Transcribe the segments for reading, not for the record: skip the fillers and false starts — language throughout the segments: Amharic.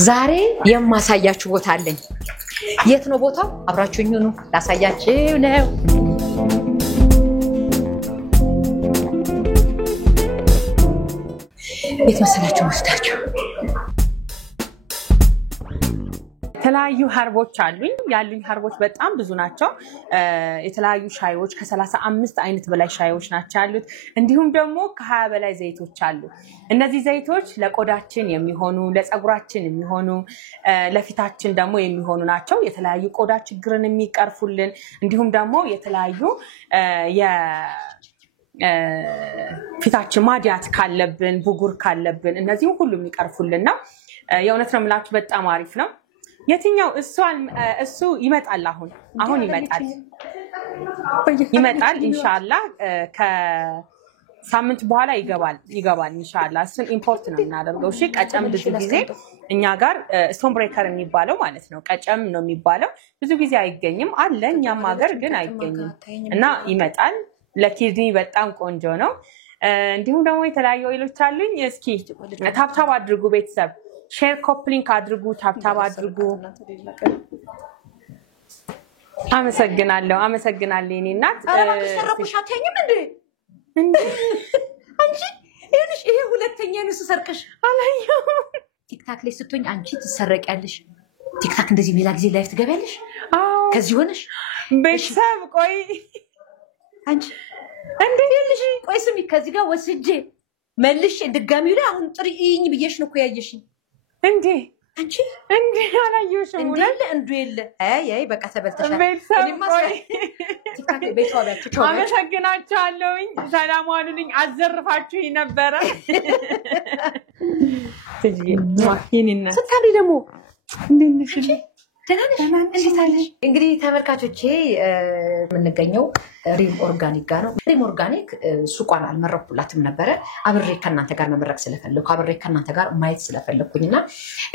ዛሬ የማሳያችሁ ቦታ አለኝ። የት ነው ቦታው? አብራችሁኝ ሁኑ፣ ላሳያችሁ ነው። የት መሰላችሁ ወስዳችሁ የተለያዩ ሀርቦች አሉኝ። ያሉኝ ሀርቦች በጣም ብዙ ናቸው። የተለያዩ ሻዮች ከ35 አይነት በላይ ሻዮች ናቸው ያሉት። እንዲሁም ደግሞ ከ20 በላይ ዘይቶች አሉ። እነዚህ ዘይቶች ለቆዳችን የሚሆኑ፣ ለፀጉራችን የሚሆኑ፣ ለፊታችን ደግሞ የሚሆኑ ናቸው። የተለያዩ ቆዳ ችግርን የሚቀርፉልን እንዲሁም ደግሞ የተለያዩ ፊታችን ማዲያት ካለብን፣ ብጉር ካለብን እነዚህም ሁሉ የሚቀርፉልን ነው። የእውነት ነው የምላችሁ በጣም አሪፍ ነው። የትኛው እሱ ይመጣል አሁን ይመጣል ኢንሻአላህ ከሳምንት በኋላ ይገባል ኢንሻአላህ። እሱን ኢምፖርት ነው እናደርገው። እሺ ቀጨም ብዙ ጊዜ እኛ ጋር ስቶን ብሬከር የሚባለው ማለት ነው። ቀጨም ነው የሚባለው። ብዙ ጊዜ አይገኝም አለ እኛም ሀገር ግን አይገኝም እና ይመጣል። ለኪድኒ በጣም ቆንጆ ነው። እንዲሁም ደግሞ የተለያዩ ኦይሎች አሉኝ። እስኪ ታብታብ አድርጉ ቤተሰብ፣ ሼር ኮፕሊንክ አድርጉ፣ ታብታብ አድርጉ። አመሰግናለሁ የኔ እናት። አረባክሽ ተረኩሽ አትይኝም እንዴ? አንቺ ይሄ ሁለተኛ ነው ስሰርቅሽ። አላየው ቲክታክ ላይ ስትሆኝ አንቺ ትሰረቂያለሽ። ቲክታክ እንደዚህ ሌላ ጊዜ ላይፍ ትገቢያለሽ። አዎ ከዚህ ሆነሽ ቤተሰብ ቆይ አንቺ እንዴ ልጅ ቆይ ስሚ፣ ከዚህ ጋር ወስጄ መልሽ ድጋሚው ላይ አሁን ጥሪኝ ብዬሽ ነው እኮ ያየሽኝ እንዴ? አንቺ እንዴ አላየሽም እንዴ የለ አይ በቃ ተበልተሻል። እኔማ ቲክታክ ቤቷ አመሰግናችኋለሁኝ። ሰላም ዋሉልኝ። አዘርፋችሁኝ ነበረ ይሄንና ስታሪ ደግሞ እንዴ እንግዲህ ተመልካቾቼ የምንገኘው ሪም ኦርጋኒክ ጋር ነው። ሪም ኦርጋኒክ ሱቋን አልመረኩላትም ነበረ። አብሬ ከእናንተ ጋር መመረቅ ስለፈለኩ አብሬ ከእናንተ ጋር ማየት ስለፈለኩኝና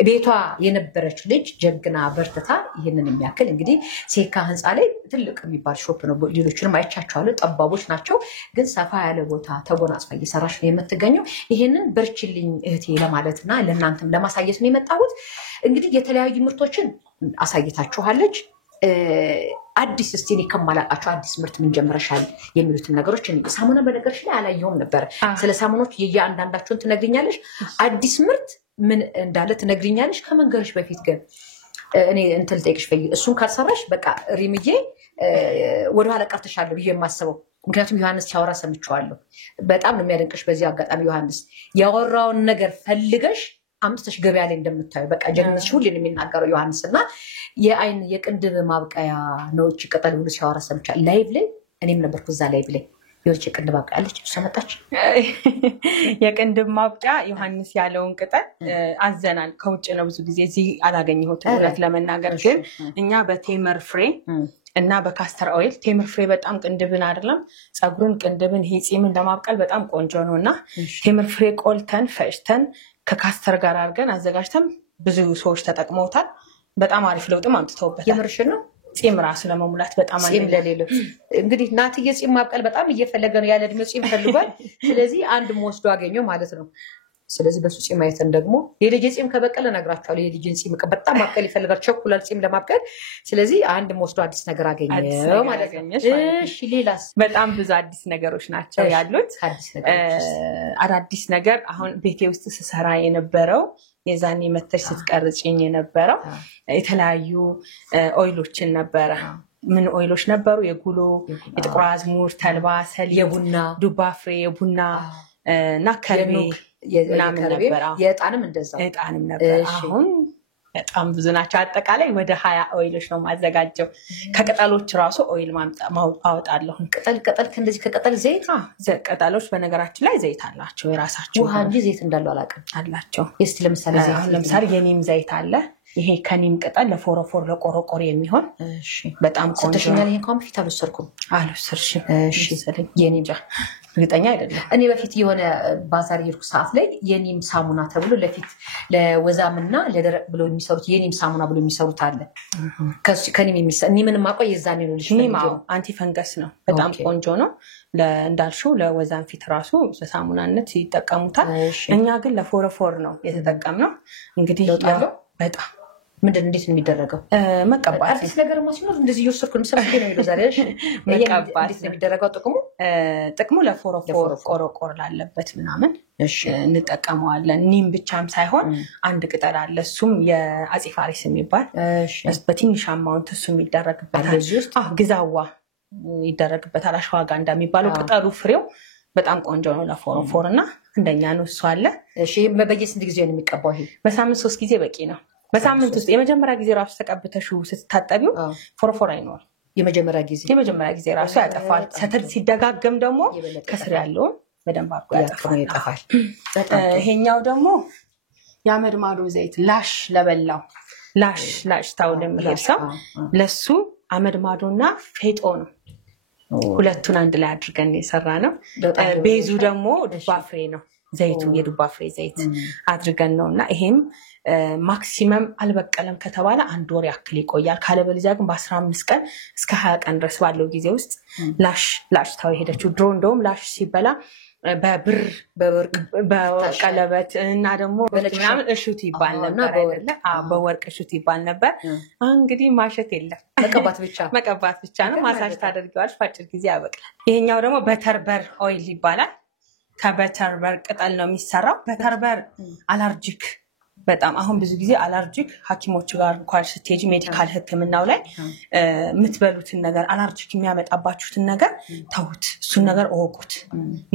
ቤቷ የነበረች ልጅ ጀግና በርትታ ይህንን የሚያክል እንግዲህ ሴካ ህንፃ ላይ ትልቅ የሚባል ሾፕ ነው። ሌሎችንም አይቻቸዋለሁ፣ ጠባቦች ናቸው፣ ግን ሰፋ ያለ ቦታ ተጎናጽፋ እየሰራች ነው የምትገኘው። ይህንን በርችልኝ እህቴ ለማለትና ለእናንተም ለማሳየት ነው የመጣሁት። እንግዲህ የተለያዩ ምርቶችን አሳይታችኋለች። አዲስ እስቲ እኔ ከማላውቃቸው አዲስ ምርት ምን ጀምረሻል የሚሉትን ነገሮች ሳሙና በነገርሽ ላይ አላየሁም ነበር። ስለ ሳሙናዎች የየአንዳንዳቸውን ትነግሪኛለሽ፣ አዲስ ምርት ምን እንዳለ ትነግሪኛለሽ። ከመንገርሽ በፊት ግን እኔ እንትን ልጠይቅሽ፣ እሱን ካልሰራሽ በቃ ሪምዬ ወደኋላ ቀርተሻለሁ ብዬ የማስበው። ምክንያቱም ዮሐንስ ሲያወራ ሰምቼዋለሁ። በጣም ነው የሚያደንቅሽ። በዚህ አጋጣሚ ዮሐንስ ያወራውን ነገር ፈልገሽ አምጥተሽ ገበያ ላይ እንደምታዩ በቃ ጀግንነትሽ ሁሌም የሚናገረው ዮሐንስ እና የአይን የቅንድብ ማብቀያ ነው እቺ ቅጠል ብሎ ሲያወራ ሰምቻለሁ ላይቭ ላይ። እኔም ነበርኩ እዛ ላይቭ ላይ። የሆነች የቅንድብ ማብቀያ አለች፣ እሷ መጣች። የቅንድብ ማብቀያ ዮሐንስ ያለውን ቅጠል አዘናል። ከውጭ ነው ብዙ ጊዜ እዚህ አላገኘሁትም እውነት ለመናገር። ግን እኛ በቴምር ፍሬ እና በካስተር ኦይል፣ ቴምር ፍሬ በጣም ቅንድብን አይደለም ፀጉርን ቅንድብን ይሄ ፂምን ለማብቀል በጣም ቆንጆ ነው እና ቴምር ፍሬ ቆልተን ፈጭተን ከካስተር ጋር አድርገን አዘጋጅተን ብዙ ሰዎች ተጠቅመውታል። በጣም አሪፍ ለውጥም አምጥተውበታል። የምርሽን ነው? ፂም ራሱ ለመሙላት በጣም ፂም ለሌሎች እንግዲህ ናትዬ ፂም ማብቀል በጣም እየፈለገ ነው፣ ያለ እድሜው ፂም ፈልጓል። ስለዚህ አንድ ወስዶ አገኘው ማለት ነው። ስለዚህ በሱ ፂም አይተን ደግሞ የልጅ ፂም ከበቀለ እነግራቸዋለሁ። የልጅን ፂም በጣም ማብቀል ይፈልጋል፣ ቸኩላል ፂም ለማብቀል። ስለዚህ አንድ ወስዶ አዲስ ነገር አገኘው ማለት ነው። እሺ ሌላስ? በጣም ብዙ አዲስ ነገሮች ናቸው ያሉት። አዳዲስ ነገር አሁን ቤቴ ውስጥ ስሰራ የነበረው የዛኔ መተሽ ስትቀርጭኝ የነበረው የተለያዩ ኦይሎችን ነበረ። ምን ኦይሎች ነበሩ? የጉሎ፣ የጥቁር አዝሙድ፣ ተልባ፣ ሰሊጥ፣ የቡና ዱባ ፍሬ፣ የቡና እና ከርቤ ምናምን ነበር። የዕጣንም እንደዛው ዕጣንም ነበር። አሁን በጣም ብዙ ናቸው። አጠቃላይ ወደ 20 ኦይሎች ነው ማዘጋጀው። ከቅጠሎች ራሱ ኦይል አወጣለሁ። ቅጠል ከእንደዚህ ከቅጠል ዘይት ቅጠሎች በነገራችን ላይ ዘይት አላቸው የራሳቸው። ውሃ እንጂ ዘይት እንዳለው አላውቅም። አላቸው። እስቲ ለምሳሌ ዘይት ለምሳሌ የኒም ዘይት አለ። ይሄ ከኒም ቅጠል ለፎረፎር ለቆረቆር የሚሆን በጣም ቆንጆ ተሽኛል። ይሄን እንኳን በፊት አልወሰድኩም። እሺ የኒም እርግጠኛ አይደለም። እኔ በፊት የሆነ ባዛር የርኩ ሰዓት ላይ የኒም ሳሙና ተብሎ ለፊት ለወዛምና ለደረቅ ብሎ የሚሰሩት የኒም ሳሙና ብሎ የሚሰሩት አለ። ከኒም የሚሰራ ኒምን ማቆይ የዛኔ ነው ልጅ ኒም አንቲ ፈንገስ ነው። በጣም ቆንጆ ነው። እንዳልሽው ለወዛም ፊት ራሱ በሳሙናነት ይጠቀሙታል። እኛ ግን ለፎረፎር ነው የተጠቀምነው። እንግዲህ በጣም ምንድን እንዴት ነው የሚደረገው? መቀባት አዲስ ነገር ማሲኖር እንደዚህ እየወሰድኩ ነው ሰብስቤ ነው ይዛለሽ። መቀባት እንዴት ነው የሚደረገው? ጥቅሙ ለፎሮፎር ቆሮቆር ላለበት ምናምን እንጠቀመዋለን። ኒም ብቻም ሳይሆን አንድ ቅጠል አለ እሱም የአፄ ፋሪስ የሚባል በትንሽ አማውንት እሱ ይደረግበታል። ግዛዋ ይደረግበታል። አሽዋጋንዳ የሚባለው ቅጠሉ ፍሬው በጣም ቆንጆ ነው ለፎሮፎር እና እንደኛ ነው እሱ አለ። እሺ በየስንት ጊዜ ነው የሚቀባው? ይሄ በሳምንት 3 ጊዜ በቂ ነው። በሳምንት ውስጥ የመጀመሪያ ጊዜ ራሱ ተቀብተሽው ስትታጠቢው ፎሮፎር አይኖር። የመጀመሪያ ጊዜ ራሱ ያጠፋል። ሲደጋገም ደግሞ ከስር ያለውን በደንብ አድርጎ ያጠፋል። ይሄኛው ደግሞ የአመድ ማዶ ዘይት ላሽ ለበላው ላሽ ታውል የሚሄድሰው ለሱ አመድ ማዶና ፌጦ ነው። ሁለቱን አንድ ላይ አድርገን የሰራ ነው። ቤዙ ደግሞ ዱባ ፍሬ ነው። ዘይቱ የዱባ ፍሬ ዘይት አድርገን ነውና ይሄም ማክሲመም አልበቀለም ከተባለ 1 ወር ያክል ይቆያል። ካለበለዚያ ግን በ15 ቀን እስከ 20 ቀን ድረስ ባለው ጊዜ ውስጥ ላሽ ታው ሄደችው። ድሮ እንደውም ላሽ ሲበላ በብር በቀለበት እና ደግሞ በነጭናም እሹት ይባል ነበር አይደለ? በወርቅ እሹት ይባል ነበር። እንግዲህ ማሸት የለም መቀባት ብቻ ነው። ማሳጅ ታደርጊዋለሽ፣ በአጭር ጊዜ ያበቅላል። ይሄኛው ደግሞ በተርበር ኦይል ይባላል። ከበተርበር ቅጠል ነው የሚሰራው። በተርበር አለርጂክ በጣም አሁን ብዙ ጊዜ አለርጂክ ሐኪሞች ጋር እንኳን ስትሄጂ ሜዲካል ሕክምናው ላይ የምትበሉትን ነገር አለርጂክ የሚያመጣባችሁትን ነገር ተውት፣ እሱን ነገር እወቁት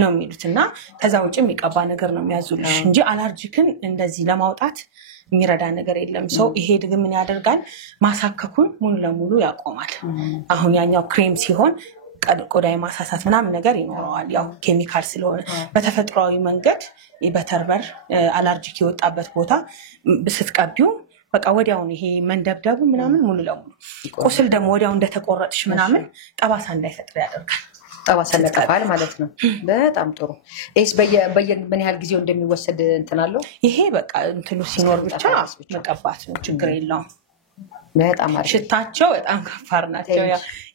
ነው የሚሉትና ከዛ ውጭ የሚቀባ ነገር ነው የሚያዙልሽ እንጂ አለርጂክን እንደዚህ ለማውጣት የሚረዳ ነገር የለም። ሰው ይሄ ግን ምን ያደርጋል? ማሳከኩን ሙሉ ለሙሉ ያቆማል። አሁን ያኛው ክሬም ሲሆን ቆዳ ማሳሳት ምናምን ነገር ይኖረዋል። ያው ኬሚካል ስለሆነ በተፈጥሯዊ መንገድ በተርበር አለርጂክ የወጣበት ቦታ ስትቀቢው በቃ ወዲያው ይሄ መንደብደቡ ምናምን ሙሉ ለሙሉ ቁስል ደግሞ ወዲያው እንደተቆረጥሽ ምናምን ጠባሳ እንዳይፈጥር ያደርጋል። ጠባሳ ያጠፋል ማለት ነው። በጣም ጥሩ። ኤስ በየምን ያህል ጊዜው እንደሚወሰድ እንትናለው? ይሄ በቃ እንትሉ ሲኖር ብቻ መቀባት ነው፣ ችግር የለውም። በጣም አሪፍ። ሽታቸው በጣም ከፋር ናቸው።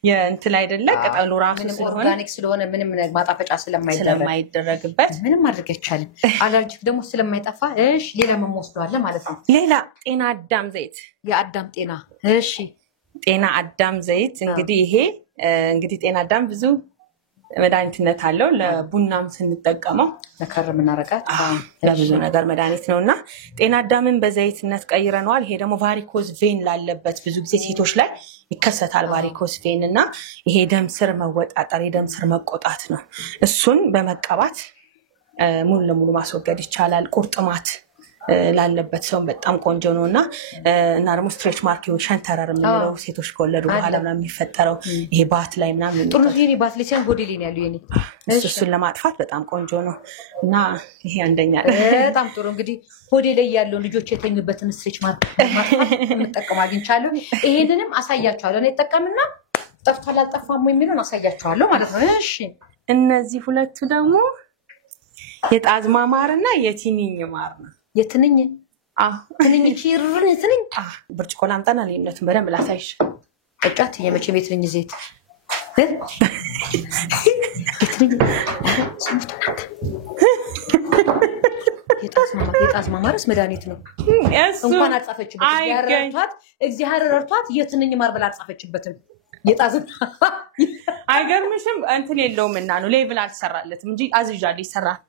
የእንትን አይደለ ቅጠሉ ራሱ ኦርጋኒክ ስለሆነ ምንም ማጣፈጫ ስለማይደረግበት ምንም ማድረግ አይቻልም። አለርጂክ ደግሞ ስለማይጠፋ እሺ ሌላ ምን ወስደዋለ ማለት ነው? ሌላ ጤና አዳም ዘይት፣ የአዳም ጤና። እሺ ጤና አዳም ዘይት እንግዲህ ይሄ እንግዲህ ጤና አዳም ብዙ መድኃኒትነት አለው። ለቡናም ስንጠቀመው ለከርም እናረጋት ለብዙ ነገር መድኃኒት ነውና ጤና አዳምን በዘይትነት ቀይረነዋል። ይሄ ደግሞ ቫሪኮዝ ቬን ላለበት ብዙ ጊዜ ሴቶች ላይ ይከሰታል ቫሪኮዝ ቬን እና ይሄ ደም ስር መወጣጠር የደም ስር መቆጣት ነው። እሱን በመቀባት ሙሉ ለሙሉ ማስወገድ ይቻላል። ቁርጥማት ላለበት ሰው በጣም ቆንጆ ነውና እና ደግሞ ስትሬች ማርክ ሸንተረር የምንለው ሴቶች ከወለዱ በኋላ ምናምን የሚፈጠረው ይሄ ባት ላይ ምናምን ጥሩ ይሄ ባት ላይ ሲሆን ጎዴ ላይ ያለው የኔ እሱን ለማጥፋት በጣም ቆንጆ ነው እና ይሄ አንደኛ በጣም ጥሩ። እንግዲህ ጎዴ ላይ ያለው ልጆች የተኙበትን ስትሬች ማርክ መጠቀም አግኝቻለሁ። ይሄንንም አሳያችኋለሁ። እኔ ተጠቀምና ጠፍቷል አልጠፋም የሚሉን አሳያችኋለሁ ማለት ነው። እሺ እነዚህ ሁለቱ ደግሞ የጣዝማ ማርና የቲኒኝ ማር ነው። የትንኝ ትንኝ ቺሩን ትንኝ ብርጭቆ ላምጣና ልዩነቱን በደንብ ላሳይሽ። እጫት የመቼ ቤት ትንኝ ዘይት የጣዝማ ማርስ መድኃኒት ነው። እንኳን አጻፈችበት እግዚአብሔር ረድቷት የትንኝ ማር ብላ አጻፈችበትም። የጣዝማ አይገርምሽም? እንትን የለውም እና ነው ሌቭል አልሰራለትም እንጂ አዝዣለሁ ይሰራል።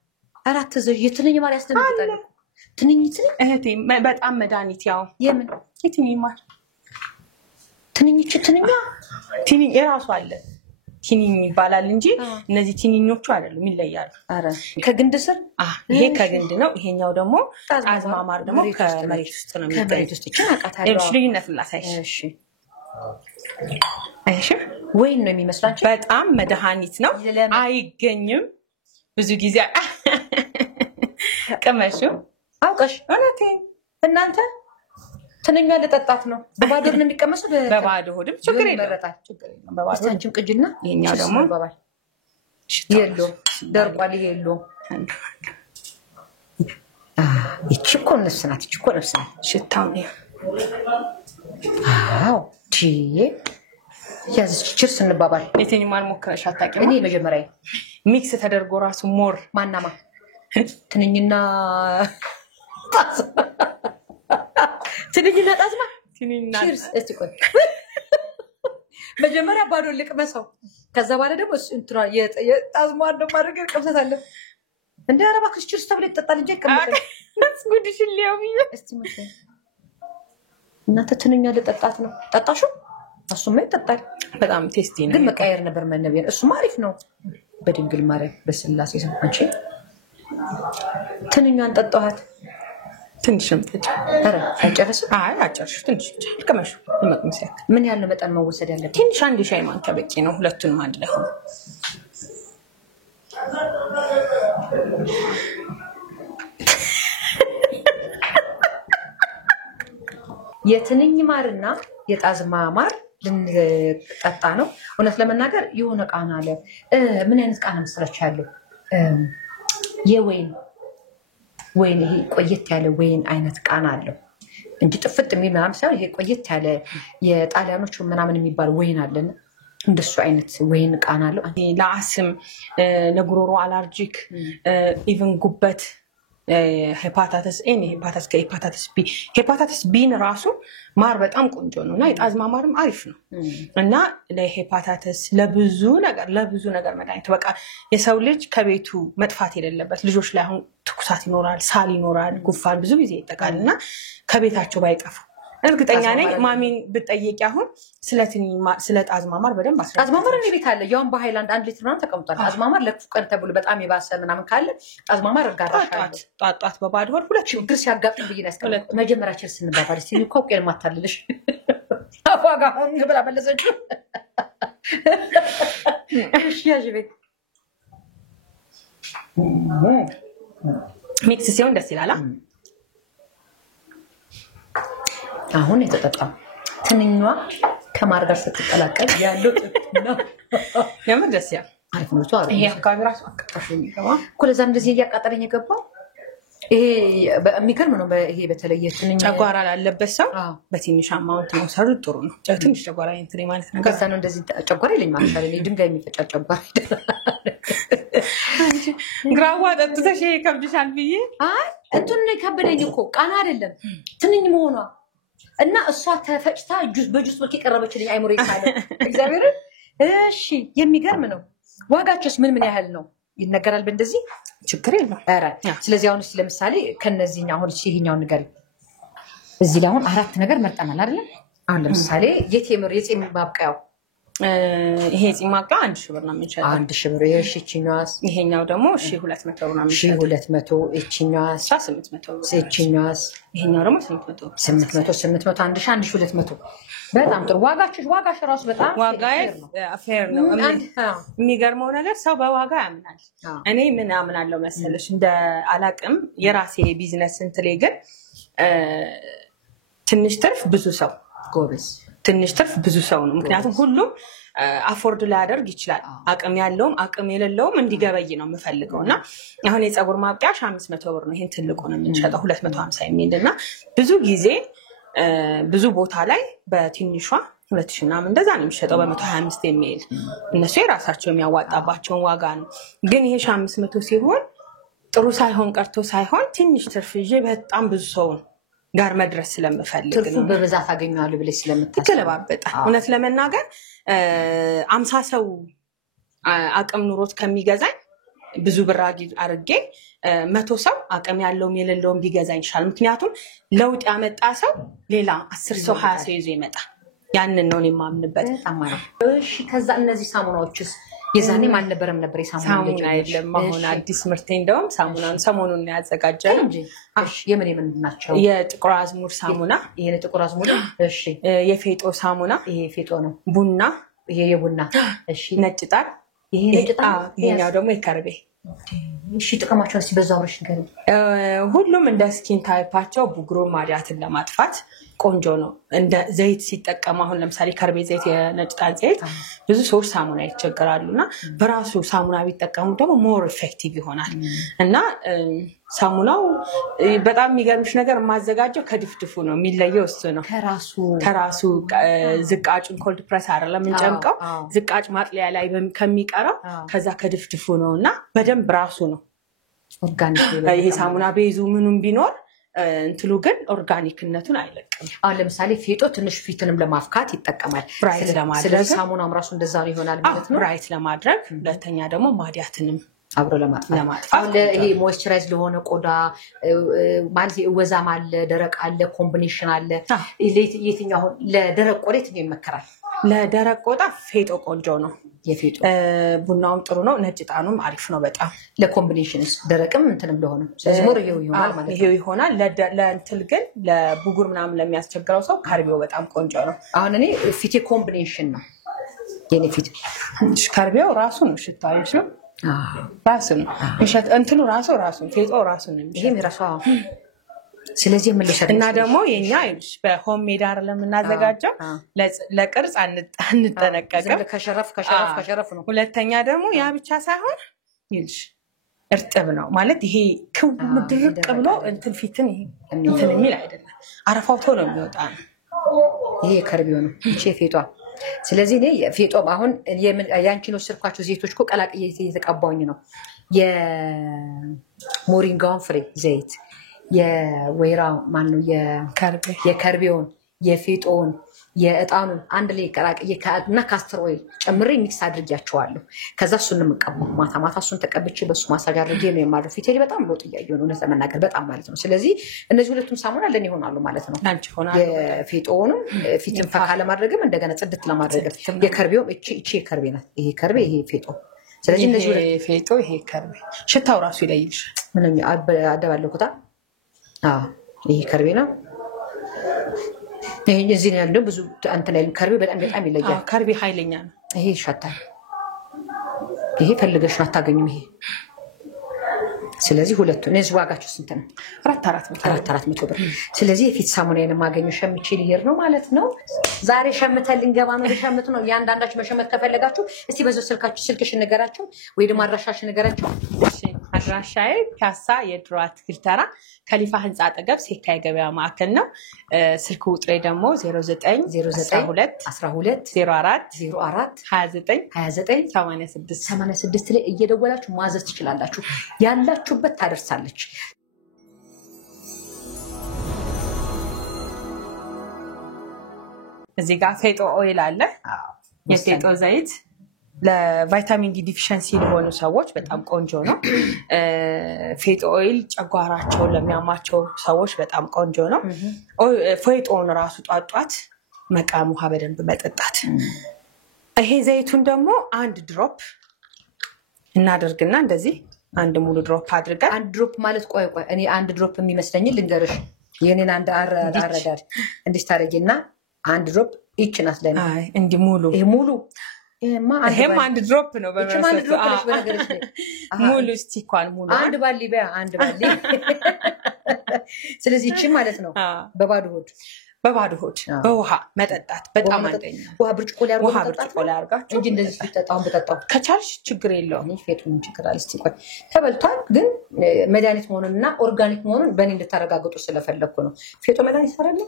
አራት ዘይ የትንኝ ማር ያስደነግጣል። ትንኝ እህቴ በጣም መድኃኒት ያው የምን የትንኝ ማር ትንኝ የራሱ አለ ትንኝ ይባላል እንጂ እነዚህ ትንኞቹ አይደሉም፣ ይለያሉ። አረ ከግንድ ስር ይሄ ከግንድ ነው። ይሄኛው ደግሞ ጣዝማ ማር ደግሞ ከመሬት ውስጥ ነው የሚገኘው። ከመሬት ውስጥ ይችላል። እሺ ልዩነት ላሳይሽ። እሺ እሺ ወይን ነው የሚመስላችሁ? በጣም መድኃኒት ነው፣ አይገኝም ብዙ ጊዜ ቀመሹ አውቀሽ እውነቴን እናንተ ትንኛ ለጠጣት ነው። በባዶ ነው የሚቀመሰው። በባዶ ሆድም ችግር የለም። በባዶ አንቺም ቅጅና ይሄኛው ደግሞ ባባል የሎ ደርቋል። ይሄ የሎ ይቺ እኮ ነፍስ ናት። ይቺ እኮ ነፍስ ናት። ሽታው ነው። አዎ ጂ ያዝች ችርስ እንባባል። የትኛው ማር ሞክረሽ አታውቂም? እኔ መጀመሪያ ሚክስ ተደርጎ ራሱ ሞር ትንኝና ትንኝና ጣዝማ ቺርስ እስቲ ቆይ መጀመሪያ ባዶ ልቅመሰው ከዛ በኋላ ደግሞ እንትና የጣዝማ እንደው ማድረግ ቀምሰት አለ እንዴ አረባክሽ ቺርስ ተብለ ይጠጣል እንጂ ከመጣ ጉድሽ ሊያው እስቲ ማለት እናንተ ትንኛ ለጠጣት ነው ጠጣሹ እሱማ ይጠጣል በጣም ቴስቲ ነው ግን መቀየር ነበር መነብየ እሱማ አሪፍ ነው በድንግል ማርያም በስላሴ ስም አንቺ ትንኛን ጠጣኋት ትንሽም ጠጣ አረ አጨረስ አጨርሽ ትንሽ ልቀመሽ ለመቅመስ ያክ ምን ያህል ነው በጣም መወሰድ ያለበት ትንሽ አንድ ሻይ ማንኪያ በቂ ነው ሁለቱንም አንድ ላይ ሆኖ የትንኝ ማርና የጣዝማ ማር ልንጠጣ ነው እውነት ለመናገር የሆነ ቃና አለ ምን አይነት ቃና መስራች ያለው የወይን ይሄ ቆየት ያለ ወይን አይነት ቃና አለው እንጂ ጥፍጥ የሚል ምናምን ሳይሆን ይሄ ቆየት ያለ የጣሊያኖች ምናምን የሚባል ወይን አለና እንደሱ አይነት ወይን ቃና አለው ለአስም ለጉሮሮ አለርጂክ ኢቭን ጉበት ሄፓታይተስ ኤ ሄፓታይተስ ቢ ራሱ ማር በጣም ቆንጆ ነውና የጣዝማ ማርም አሪፍ ነው እና ለሄፓታይተስ ለብዙ ነገር መድኃኒት በቃ የሰው ልጅ ከቤቱ መጥፋት የሌለበት ልጆች ላይ አሁን ትኩሳት ይኖራል ሳል ይኖራል ጉፋን ብዙ ጊዜ ይጠቃልና ከቤታቸው ባይጠፉ እርግጠኛ ነኝ ማሚን ብትጠይቂ አሁን ስለ ጣዝማ ማር በደንብ ጣዝማ ማር እኔ ቤት አለ ያውን በሃይላንድ 1 ሊትር ነው ተቀምጧል ጣዝማ ማር ለክፉ ቀን ተብሎ በጣም የባሰ ምናምን ካለ ጣዝማ ማር ጋራሻለሁ ጣጣት በባዶ ሆድ ሁለት ችግር ሲያጋጥም ብዬ ያስቀምጥ መጀመሪያችን ስንባባል እስቲ ኮቄን ማታልልሽ አዋጋ ሆን ብላ መለሰችው እሺ ያጅቤ ሚክስ ሲሆን ደስ ይላል አሁን የተጠጣው ትንኛዋ ከማር ጋር ስትቀላቀል ያለው ጥጥና የምን ደስ ያ አሪፍ ነው ታዲያ ይሄ አካባቢ ራሱ አቀጣሽ የሚገባ ኮለዛ እንደዚህ ያቃጠለኝ የገባው ይሄ በሚገርም ነው ይሄ በተለየ ትንኛ ጨጓራ ላለበት ሰው በትንሽ አማውንት ነው ሰሩ ጥሩ ነው ትንሽ ጨጓራ እንትን ማለት ነው ከዛ ነው እንደዚህ ጨጓራ ይለኝ ማለት አይደል ድንጋይ የሚፈጫ ጨጓራ ግራዋ ጠጥተሽ ከብድሻል ብዬ አይ እንትን ነው ከበደኝ እኮ ቃና አይደለም ትንኝ መሆኗ እና እሷ ተፈጭታ በጁስ መልክ ቀረበችልኝ አይሞሬ ካለ እግዚአብሔር እሺ የሚገርም ነው ዋጋቸውስ ምን ያህል ነው ይነገራል በእንደዚህ ችግር የለም አረ ስለዚህ አሁን ለምሳሌ ከነዚህኛ አሁን ይሄኛው ነገር እዚህ ላይ አሁን 4 ነገር መርጠናል አይደል አሁን ለምሳሌ የቴም ማብቀያው ይሄ ጺማቃ 1000 ብር ነው የሚሸጠው 1000 ብር እሺኛዋስ ይሄኛው ደግሞ 1200 ብር ነው የሚሸጠው 1200 እቺኛዋስ 800 ብር እቺኛዋስ ይሄኛው ደግሞ 800 1200 በጣም ጥሩ ዋጋሽ ራሱ በጣም ዋጋዬ ፌር ነው የሚገርመው ነገር ሰው በዋጋ ያምናል እኔ ምን አምናለሁ መሰለሽ እንደ አላቅም የራሴ ቢዝነስ እንትሌ ግን ትንሽ ትርፍ ብዙ ሰው ጎበዝ ትንሽ ትርፍ ብዙ ሰው ነው ምክንያቱም ሁሉም አፎርድ ላያደርግ ይችላል አቅም ያለውም አቅም የሌለውም እንዲገበይ ነው የምፈልገውና አሁን የፀጉር ማብቂያ 500 ብር ነው ይሄን ትልቁ ነው የምንሸጠው 250 የሚልና ብዙ ጊዜ ብዙ ቦታ ላይ በትንሿ 2000 እና እንደዛ ነው የሚሸጠው በ125 የሚል እነሱ የራሳቸው የሚያዋጣባቸውን ዋጋ ነው ግን ይሄ 500 ሲሆን ጥሩ ሳይሆን ቀርቶ ሳይሆን ትንሽ ትርፍ ይዤ በጣም ብዙ ሰው ጋር መድረስ ስለምፈልግ ነው በብዛት አገኛለሁ ብለሽ ስለምታስለባበጣ እውነት ለመናገር 50 ሰው አቅም ኑሮት ከሚገዛኝ ብዙ ብር አርጌ 100 ሰው አቅም ያለውም የሌለውም ቢገዛኝ ይሻላል ምክንያቱም ለውጥ ያመጣ ሰው ሌላ 10 ሰው 20 ሰው ይዞ ይመጣ ያንን ነው የማምንበት አማራ እሺ ከዛ እነዚህ ሳሙናዎችስ የዛኔ ማን ነበር የሳሙና አይደለም አሁን አዲስ ምርት እንደውም ሰሞኑን ያዘጋጃል እንጂ እሺ የምን ናቸው የጥቁር አዝሙድ ሳሙና ይሄ ጥቁር አዝሙድ እሺ የፌጦ ሳሙና ይሄ ፌጦ ነው ቡና ይሄ የቡና እሺ ነጭ ጣር ይሄ ነጭ ጣር ይሄኛው ደግሞ የከርቤ እሺ ጥቅማቸው ሲበዛው ብለሽ ነገር ሁሉም እንደ ስኪን ታይፓቸው ቡግሮ ማዲያትን ለማጥፋት ቆንጆ ነው እንደ ዘይት ሲጠቀም አሁን ለምሳሌ ከርቤ ዘይት የነጭ ጣር ዘይት ብዙ ሰዎች ሳሙና ይቸገራሉና በራሱ ሳሙና ቢጠቀሙ ደግሞ ሞር ኢፌክቲቭ ይሆናል እና ሳሙናው በጣም የሚገርምሽ ነገር ማዘጋጀው ከድፍድፉ ነው የሚለየው እሱ ነው ከራሱ ዝቃጩን ኮልድ ፕሬስ አይደለም እንጨምቀው ዝቃጭ ማጥለያ ላይ ከሚቀረው ከዛ ከድፍድፉ ነውና በደንብ ራሱ ነው ኦርጋኒክ ይሄ ሳሙና ቤዙ ምኑም ቢኖር እንትሉ ግን ኦርጋኒክነቱን አይለቅም አሁን ለምሳሌ ፌጦ ትንሽ ፊትንም ለማፍካት ይጠቀማል ስለዚህ ሳሙናም ራሱ እንደዛ ነው ይሆናል ማለት ነው ብራይት ለማድረግ ሁለተኛ ደግሞ ማዲያትንም አብሮ ለማጥፋት ይሄ ሞይስቸራይዝ ለሆነ ቆዳ ማለት ወዛም አለ ደረቅ አለ ኮምቢኔሽን አለ የትኛው ለደረቅ ቆዳ የትኛው ይመከራል ለደረቅ ቆዳ ፌጦ ቆንጆ ነው የፌጦ ቡናውም ጥሩ ነው ነጭ ጣኑም አሪፍ ነው በጣም ለኮምቢኔሽንስ ደረቅም እንትንም ለሆነ ስለዚህ ሞር ይሆናል ማለት ነው ይሄው ይሆናል ለእንትል ግን ለቡጉር ምናምን ለሚያስቸግረው ሰው ከርቤው በጣም ቆንጆ ነው አሁን እኔ ፊቴ ኮምቢኔሽን ነው የኔ ፊት ከርቤው ራሱ ነው ሽታውሽ ነው ራሱ ነው እንትሉ ራሱ ፌጦ ራሱ ነው ይሄም ራሱ ስለዚህ ምን ልሽር እና ደግሞ የኛ አይልሽ በሆም ሜድ አይደለም እናዘጋጀው ለቅርጽ አንጠነቀቀም ከሸረፍ ነው ሁለተኛ ደግሞ ያ ብቻ ሳይሆን ይልሽ እርጥብ ነው ማለት ይሄ ክው ድርቅ ብሎ እንትን ፊትን ይሄ እንትን የሚል አይደለም አረፋው ቶሎ ነው የሚወጣ ይሄ ከርቤው ነው እቺ ፌጧ ስለዚህ እኔ ፌጦ አሁን ያንቺን ወስርኳቸው ዘይቶች እኮ ቀላቅዬ የተቀባውኝ ነው የሞሪንጋውን ፍሬ ዘይት የወይራ ማን ነው የከርቤውን የፌጦውን የእጣኑን አንድ ላይ ቀላቅዬ እና ካስተር ኦይል ጨምሬ ሚክስ አድርጌያቸዋለሁ ከዛ እሱን እንቀባው ማታ እሱን ተቀብቼ በሱ ማሳጅ አድርጌ ነው የማድረው ፊቴ በጣም ለውጥ እያየሁ ነው ለተመናገር በጣም ማለት ነው ስለዚህ እነዚህ ሁለቱም ሳሙና ለኔ ይሆናሉ ማለት ነው የፌጦውንም ፊትን ፈካ ለማድረግም እንደገና ጽድት ለማድረግ የከርቤው እቺ ከርቤ ናት ይሄ ከርቤ ይሄ ፌጦ ስለዚህ እነዚህ ፌጦ ይሄ ከርቤ ሽታው ራሱ ይለይልሽ ምንም አደባለኩታ ይሄ ከርቤ ነው ይሄ እዚህ ነው ያለው ብዙ አንተ ላይ ከርቤ በጣም ይለያል ከርቤ ኃይለኛ ነው ይሄ ይሻታል ይሄ ፈልገሽ አታገኙም ይሄ ስለዚህ ሁለቱ እነዚህ ዋጋቸው ስንት ነው 400 ብር ስለዚህ የፊት ሳሙናዬን ማገኘው ሸምቼ ሊሄድ ነው ማለት ነው ዛሬ ሸምተን ልንገባ ነው ለሸምት ነው ያንዳንዳችሁ መሸመት ከፈለጋችሁ እስቲ በዛው ስልክሽን ንገራችሁ ወይ ደግሞ አድራሻሽን ንገራችሁ እሺ አድራሻዬ ፒያሳ የድሮ አትክልት ተራ ከሊፋ ህንጻ አጠገብ ሴካ የገበያ ማዕከል ነው ስልክ ቁጥሬ ደግሞ 0912 ላይ እየደወላችሁ ማዘዝ ትችላላችሁ ያላችሁበት ታደርሳለች እዚህ ጋር ፌጦ ኦይል አለ የፌጦ ዘይት ለቫይታሚን ዲ ዲፊሸንሲ ለሆኑ ሰዎች በጣም ቆንጆ ነው ፌጦ ኦይል ጨጓራቸውን ለሚያማቸው ሰዎች በጣም ቆንጆ ነው ፌጦውን ራሱ ጧጧት መቃም ውሃ በደንብ መጠጣት ይሄ ዘይቱን ደግሞ አንድ ድሮፕ እናደርግና እንደዚህ አንድ ሙሉ ድሮፕ አድርገን አንድ ድሮፕ ማለት ቆይ እኔ አንድ ድሮፕ የሚመስለኝ ልንገርሽ የኔን አንድ አረዳድ እንድታረጊና አንድ ድሮፕ ይችናስ ለኔ እንዲ ሙሉ ይሄ ሙሉ ይሄም አንድ ድሮፕ ነው በመሰለኝ ሙሉ ስቲኳን ሙሉ አንድ ባሊ አንድ ባሊ ስለዚህ እቺ ማለት ነው በባዶ ሆድ በውሃ መጠጣት በጣም አንደኛ ውሃ ብርጭቆ ላይ አርጋችሁ እንጂ እንደዚህ ሲጠጣው በጠጣው ከቻልሽ ችግር የለውም ፌጡን ችግር አለስቲ ቆይ ተበልቷል ግን መድኃኒት መሆኑንና ኦርጋኒክ መሆኑን በእኔ እንድታረጋግጡ ስለፈለኩ ነው ፌጦ መድኃኒት ይሰራል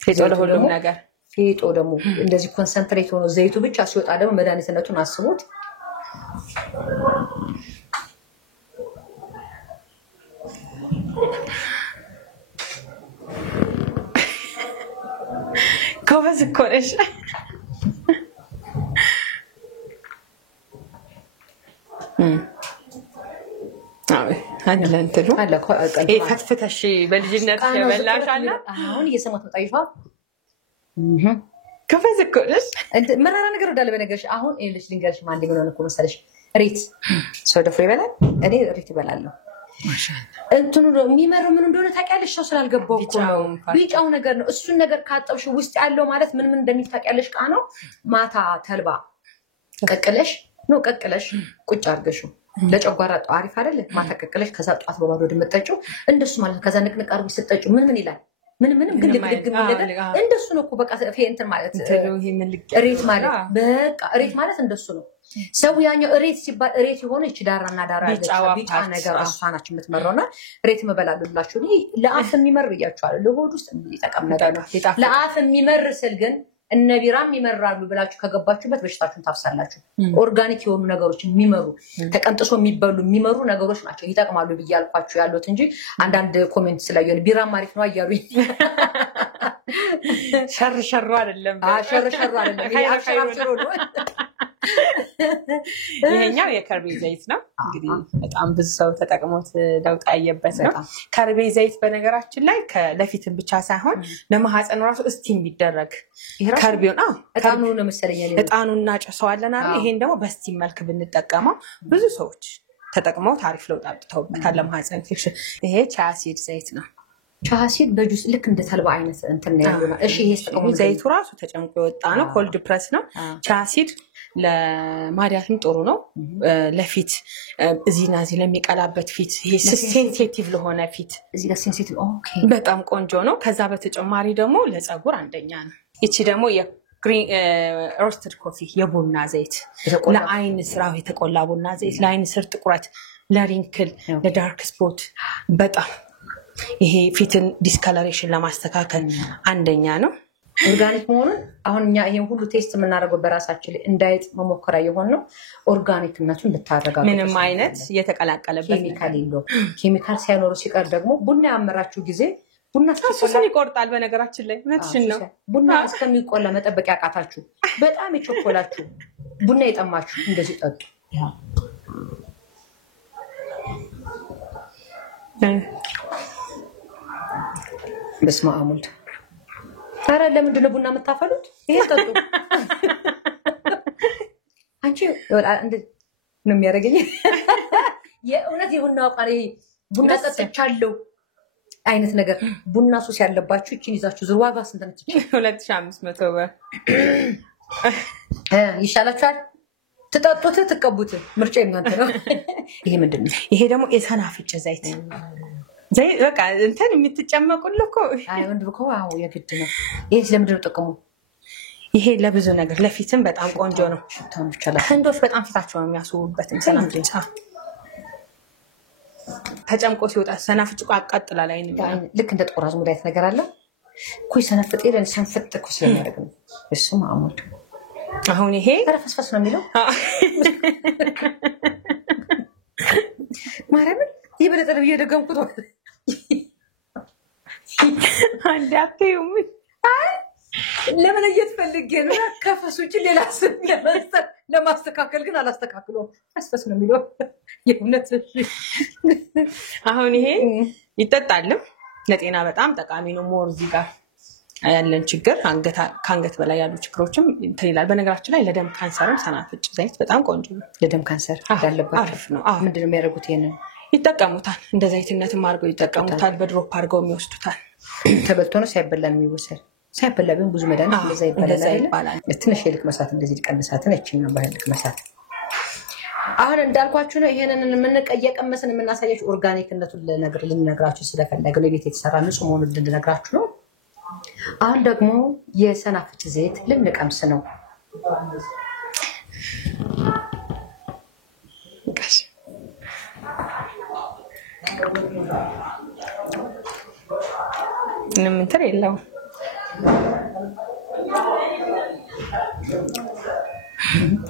ፌጦ ለሁሉም ነገር ፌጦ ደግሞ እንደዚህ ኮንሰንትሬት ሆኖ ዘይቱ ብቻ ሲወጣ ደግሞ መድኃኒትነቱን አስቡት ጎበዝ እኮ ነሽ አንለንተሉ ፈትፍተሽ በልጅነት የበላሻና አሁን እየሰማት መጣይፋ ጎበዝ እኮ ነሽ መራራ ነገር ወዳለ በነገርሽ አሁን ልጅ ልንገርሽ ማን እንደሆነ እኮ መሰለሽ ሬት ሰው ደፍሮ ይበላል እኔ ሬት ይበላለሁ እንትኑ የሚመረው ምን እንደሆነ ታውቂያለሽ ሰው ስላልገባው እኮ ነው ቢጫው ነገር ነው እሱን ነገር ካጠብሽ ውስጥ ያለው ማለት ምን እንደሚታውቂያለሽ ቃ ነው ማታ ተልባ ቀቅለሽ ቁጭ አድርገሽው ለጨጓራ አሪፍ አይደለ ማታ ቀቅለሽ ከዛ ጧት በባዶ ደመጣጭው እንደሱ ማለት ከዛ ንቅንቅ አድርጎ ሲጠጪው ምን ይላል ምንም ግልግል ነገር እንደሱ ነው እኮ በቃ እንትን ማለት ሬት ማለት በቃ ሬት ማለት እንደሱ ነው ሰው ያኛው ሬት ሲባል ሬት የሆነ እቺ ዳራና ዳራ ቢጫ ነገር አፋናችን የምትመረውና ሬት መበላሉላችሁ ለአፍ የሚመር ብያችኋለሁ ለሆድ ውስጥ የሚጠቀም ነገር ነው ለአፍ የሚመር ስል ግን እነ ቢራም ይመራሉ ብላችሁ ከገባችሁበት በሽታችሁን ታፍሳላችሁ። ኦርጋኒክ የሆኑ ነገሮች የሚመሩ ተቀንጥሶ የሚመሩ ነገሮች ናቸው ይጠቅማሉ ብያልኳችሁ ያሉት እንጂ አንዳንድ ኮሜንት ስላየሁ ቢራም አሪፍ ነው አያሉኝ። ሸርሸሩ አይደለም ሸርሸሩ አይደለም ያሻራፍሩ ነው። ይሄኛው የከርቤ ዘይት ነው እንግዲህ በጣም ብዙ ሰው ተጠቅሞት ለውጥ ያየበት ነው። ከርቤ ዘይት በነገራችን ላይ ለፊትም ብቻ ሳይሆን ለማህፀን ራሱ እስቲም ቢደረግ ከርቤውን እጣኑ ነው መሰለኝ እጣኑን እናጨሰዋለን አይደል? ይሄን ደግሞ በስቲም መልክ ብንጠቀመው ብዙ ሰዎች ተጠቅመው ታሪፍ ለውጥ አምጥተውበታል ለማህፀን ኢንፌክሽን። ይሄ ቺያ ሲድ ዘይት ነው። ቺያ ሲድ በጁስ ልክ እንደ ተልባ አይነት እንትን ያለው ነው። እሺ ይሄ ዘይቱ ራሱ ተጨምቆ የወጣ ነው። ኮልድ ፕረስ ነው። ቺያ ሲድ ለማዲያትም ጥሩ ነው። ለፊት እዚህና እዚህ ለሚቀላበት ፊት ይሄ ሴንሲቲቭ ለሆነ ፊት እዚህ ጋር ሴንሲቲቭ ኦኬ በጣም ቆንጆ ነው። ከዛ በተጨማሪ ደግሞ ለፀጉር አንደኛ ነው። እቺ ደግሞ የግሪን ሮስትድ ኮፊ የቡና ዘይት ለአይን ስራው የተቆላ ቡና ዘይት ለአይን ስር ጥቁረት፣ ለሪንክል፣ ለዳርክ ስፖት በጣም ይሄ ፊትን ዲስከለሬሽን ለማስተካከል አንደኛ ነው። ኦርጋኒክ መሆኑን አሁን እኛ ይሄን ሁሉ ቴስት የምናደርገው በራሳችን ላይ እንዳይጥ መሞከራ የሆነ ነው። ኦርጋኒክነቱን ልታረጋግጡ ምንም አይነት የተቀላቀለበት ኬሚካል የለው። ኬሚካል ሳይኖር ሲቀር ደግሞ ቡና ያመራችሁ ጊዜ ቡና ሱስን ይቆርጣል። በነገራችን ላይ እውነትሽን ነው። ቡና እስከሚቆላ መጠበቅ ያቃታችሁ በጣም የቸኮላችሁ ቡና የጠማችሁ እንደዚህ ጠጡ። በስመ አብ ወልድ ታራ ለምንድን ነው ቡና የምታፈሉት? ይሄ ጠጡ። አንቺ እንደ ነው የሚያደርገኝ የእውነት የቡናው ቃል ቡና ጠጥቻለሁ አይነት ነገር። ቡና ሱስ ያለባችሁ እቺን ይዛችሁ ዝር ዋጋ ስንት ነች? 2500 ብር ይሻላችኋል። ትጠጡት ትቀቡት ምርጫ የማንተ ነው። ይሄ ምንድን ነው? ይሄ ደግሞ የሰናፍጭ ዘይት ዘይት በቃ እንትን የምትጨመቁልህ እኮ ምንድን እኮ አዎ የግድ ነው። ይሄ ለምንድን ነው ጥቅሙ? ይሄ ለብዙ ነገር ለፊትም በጣም ቆንጆ ነው። ህንዶች በጣም ፊታቸው ነው የሚያስውቡበት ሰናፍጭ ተጨምቆ ሲወጣ ሰናፍጭ አቃጥላል አይን ልክ እንደ ጥቁር አዝሙድ አይነት ነገር አለ እኮ ሰናፍጭ ይላል። ሰንፍጥ እኮ ስለሚያደርግ ነው እሱ ማሙድ። አሁን ይሄ ተረፈስፈስ ነው የሚለው ማርያምን ይበለጠ ነው እየደገምኩት አንድ አትዩም ለምን እየተፈልገ ነው ከፈሱ እንጂ ሌላ ስም ለማስተካከል ግን አላስተካክለውም። ፈስፈስ ነው የሚለው የእውነት። አሁን ይሄ ይጠጣልም ለጤና በጣም ጠቃሚ ነው። ሞር እዚህ ጋር ያለን ችግር ከአንገት በላይ ያሉ ችግሮችም ይላል። በነገራችን ላይ ለደም ካንሰርም ሰናፍጭ ዘይት በጣም ቆንጆ ነው። ለደም ካንሰር ያለበት አሪፍ ነው። ምንድን ነው የሚያደርጉት? ይሄንን ይጠቀሙታል። እንደ ዘይትነትም አድርገው ይጠቀሙታል። በድሮፕ አድርገው የሚወስዱታል። ተበልቶ ነው ሳይበላ የሚወሰድ? ሳይበላ ግን ብዙ መድኃኒት እንደዛ ይባላል። ትንሽ የልክ መሳት እንደዚህ ቀንሳትን እቺን ነው በልክ መሳት። አሁን እንዳልኳችሁ ነው። ይሄንን የምንቀየቀመስን የምናሳያችሁ ኦርጋኒክነቱን ልነግራችሁ ስለፈለግን ነው። ቤት የተሰራ ንጹህ መሆኑን ልነግራችሁ ነው። አሁን ደግሞ የሰናፍጭ ዘይት ልንቀምስ ነው። ምንም እንትን የለውም።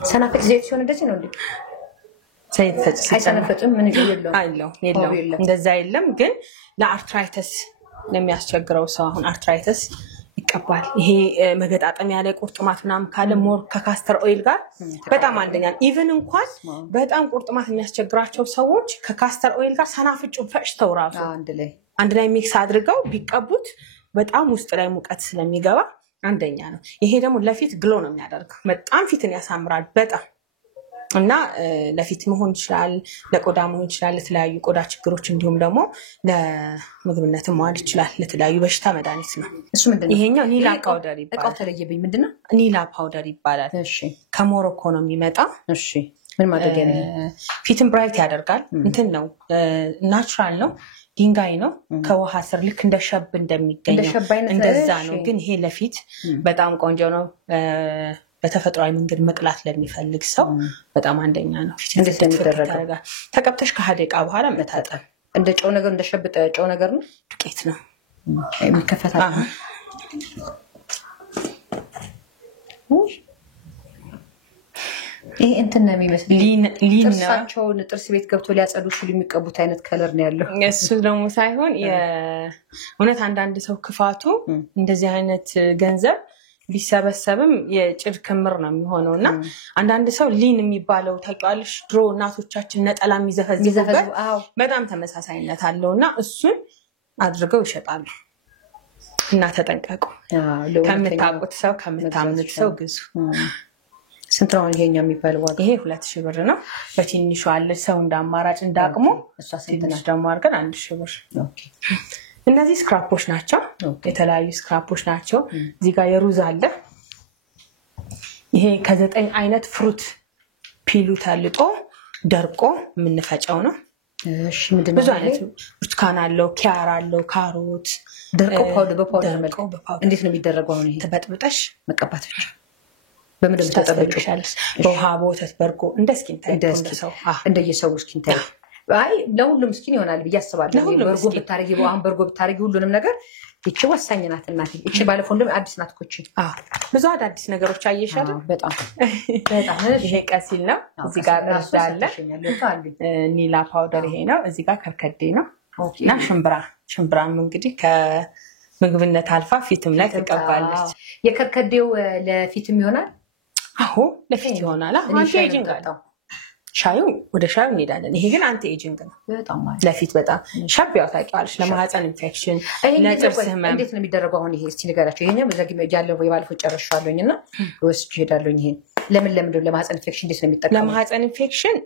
ሰናፍጭ ዘይት ሲሆን እንደዚህ ነው እንዴ? ዘይት አይሰናፍጭም? ምን ይየለው አይለው እንደዛ የለም። ግን ለአርትራይተስ ለሚያስቸግረው ሰው አሁን አርትራይተስ ይቀባል። ይሄ መገጣጠሚያ ላይ ቁርጥማት ምናምን ካለ ሞር ከካስተር ኦይል ጋር በጣም አንደኛ ነው። ኢቭን እንኳን በጣም ቁርጥማት የሚያስቸግራቸው ሰዎች ከካስተር ኦይል ጋር ሰናፍጩን ፈጭተው ራሱ አንድ ላይ ሚክስ አድርገው ቢቀቡት በጣም ውስጥ ላይ ሙቀት ስለሚገባ አንደኛ ነው። ይሄ ደግሞ ለፊት ግሎ ነው የሚያደርገው። በጣም ፊትን ያሳምራል በጣም እና ለፊት መሆን ይችላል፣ ለቆዳ መሆን ይችላል፣ ለተለያዩ ቆዳ ችግሮች እንዲሁም ደግሞ ለምግብነት መዋል ይችላል። ለተለያዩ በሽታ መድኃኒት ነው። እሱ ምንድነው? ይሄኛው ኒላ ፓውደር ይባላል። እቃው ተለየብኝ። ምንድነው? ኒላ ፓውደር ይባላል። እሺ ከሞሮኮ ነው የሚመጣ። እሺ ምን ማድረግ ነው? ፊትን ብራይት ያደርጋል። እንትን ነው ናቹራል ነው። ድንጋይ ነው። ከውሃ ስር ልክ እንደ ሸብ እንደሚገኘው እንደዛ ነው። ግን ይሄ ለፊት በጣም ቆንጆ ነው። በተፈጥሯዊ መንገድ መቅላት ለሚፈልግ ሰው በጣም አንደኛ ነው። እንዴት እንደሚደረገው ተቀብተሽ ከደቂቃ በኋላ መታጠብ። እንደ ጨው ነገር እንደ ሸብ ጨው ነገር ነው። ዱቄት ነው የሚከፈታል። ይሄ እንትን ነው የሚመስለው ጥርሳቸውን ጥርስ ቤት ገብቶ ሊያጸዱ ሲሉ የሚቀቡት አይነት ከለር ነው ያለው። እሱ ደግሞ ሳይሆን የእውነት አንዳንድ ሰው ክፋቱ እንደዚህ አይነት ገንዘብ ቢሰበሰብም የጭድ ክምር ነው የሚሆነውና አንዳንድ ሰው ሊን የሚባለው ታውቂዋለሽ ድሮ እናቶቻችን ነጠላ የሚዘፈዝፉበት በጣም ተመሳሳይነት አለውና እሱን አድርገው ይሸጣሉ። እና ተጠንቀቁ። ከምታውቁት ሰው ከምታምኑት ሰው ግዙ። ስንት ነው ይሄኛው የሚባለው ዋጋ? ይሄ 2000 ብር ነው። በትንሹ አለ ሰው እንዳማራጭ እንዳቅሙ እሷ ትንሽ ደግሞ አድርገን 1000 ብር። ኦኬ እነዚህ ስክራፖች ናቸው። የተለያዩ ስክራፖች ናቸው። እዚህ ጋር የሩዝ አለ። ይሄ ከ9 አይነት ፍሩት ፒሉ ተልጦ ደርቆ የምንፈጨው ነው። እሺ ምንድነው? ብዙ አይነት ብርቱካን አለው፣ ኪያር አለው፣ ካሮት ደርቆ በፓውደር መልኩ እንዴት ነው የሚደረገው? አሁን ይሄ ተበጥብጠሽ መቀባት ብቻ በምንም ተጠብቀሻለሽ? በውሃ በወተት በርጎ እንደ ስኪን ታይፕ እንደየሰው ስኪን ታይፕ አይ ለሁሉም ስኪን ይሆናል ብዬ አስባለሁ። በርጎ ብታረጊ በአሁን በርጎ ብታረጊ ሁሉንም ነገር እቺ ወሳኝ ናት እናቴ። እቺ ባለፈው እንደም አዲስ ናት እኮ እቺ ብዙ አዳዲስ ነገሮች አየሻል። በጣም ይሄ ቀሲል ነው። እዚህ ጋር አለ ኒላ ፓውደር ይሄ ነው። እዚህ ጋር ከርከዴ ነው እና ሽምብራም እንግዲህ ከምግብነት አልፋ ፊትም ላይ ትቀባለች። የከርከዴው ለፊትም ይሆናል። አዎ ለፊት ይሆናል። አንቺ ኤጂንግ አለው ሻዩ ወደ ሻዩ እንሄዳለን። ይሄ ግን አንቲ ኤጂንግ ነው። በጣም ለፊት በጣም ሻብ ያው ታውቂዋለሽ። ለማህፀን ኢንፌክሽን ለጥርስ ህመም እንዴት ነው የሚደረገው? አሁን ይሄ እስቲ ንገራቸው። ይሄኛው በዛግም ያለው የባለፈው ጨርሻለሁኝና ወስጄ ሄዳለሁኝ። ይሄ ለምን ለማህፀን ኢንፌክሽን እንዴት ነው የሚጠቀመው? ለማህፀን ኢንፌክሽን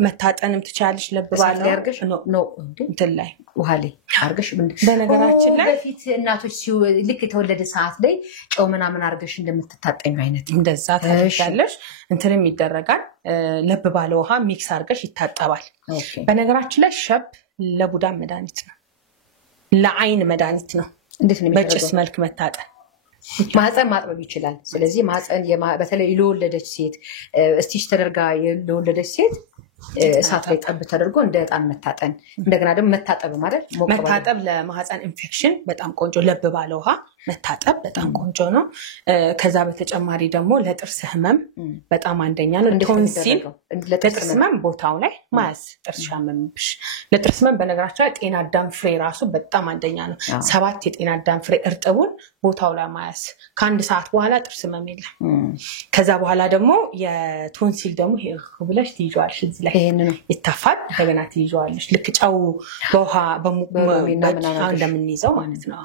መታጠንም ትቻለሽ። ለብሳለ ያርገሽ ነው እንትን ላይ ውሃ ላይ አርገሽ በነገራችን ላይ በፊት እናቶች ልክ የተወለደ ሰዓት ላይ ጨው ምናምን አርገሽ እንደምትታጠኙ አይነት እንደዛ ታደርጋለሽ። እንትንም ይደረጋል። ለብ ባለ ውሃ ሚክስ አርገሽ ይታጠባል። በነገራችን ላይ ሸብ ለቡዳ መድኃኒት ነው፣ ለአይን መድኃኒት ነው። እንዴት ነው በጭስ መልክ መታጠን ማህፀን ማጥበብ ይችላል። ስለዚህ ማህፀን በተለይ ለወለደች ሴት ስቲች ተደርጋ ለወለደች ሴት እሳት ላይ ጠብ ተደርጎ እንደ ዕጣን መታጠን እንደገና ደግሞ መታጠብ ማለት መታጠብ ለማህፀን ኢንፌክሽን በጣም ቆንጆ፣ ለብ ባለ ውሃ መታጠብ በጣም ቆንጆ ነው። ከዛ በተጨማሪ ደግሞ ለጥርስ ህመም በጣም አንደኛ ነው። ቶንሲል ለጥርስ ህመም ቦታው ላይ ማያስ ጥርስ ሻመምብሽ ለጥርስ ህመም በነገራችን ላይ ጤና አዳም ፍሬ ራሱ በጣም አንደኛ ነው። 7 የጤና አዳም ፍሬ እርጥቡን ቦታው ላይ ማያስ ከአንድ ሰዓት በኋላ ጥርስ ህመም የለም። ከዛ በኋላ ደግሞ የቶንሲል ደግሞ ብለሽ ትይዣዋለሽ። እዚህ ላይ ይታፋል። እንደገና ትይዣዋለሽ ልክ ጨው በውሃ እንደምንይዘው ማለት ነው።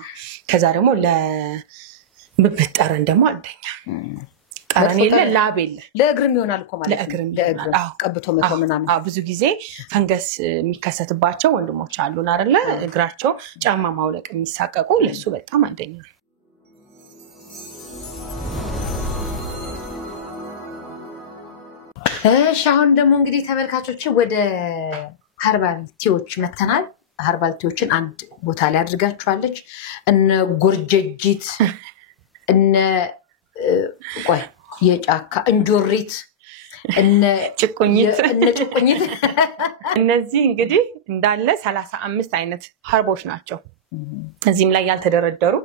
ከዛ ደግሞ ለብብት ጠረን ደግሞ አንደኛ ጠረን የለ ላብ የለ። ለእግርም ይሆናል እኮ ማለት ነው። ቀብቶ መቶ ምናምን ብዙ ጊዜ ፈንገስ የሚከሰትባቸው ወንድሞች አሉን አይደለ? እግራቸው ጫማ ማውለቅ የሚሳቀቁ ለሱ በጣም አንደኛ ነው። እሺ አሁን ደግሞ እንግዲህ ተመልካቾች ወደ ሀርባል ቲዎች መተናል። ሀርባል ቲዎችን አንድ ቦታ ላይ አድርጋችኋለች። እነ ጎርጀጂት እነ ቆይ የጫካ እንጆሪት እነ ጭቁኝት እነዚህ እንግዲህ እንዳለ 35 አይነት ሀርቦች ናቸው። እዚህም ላይ ያልተደረደሩ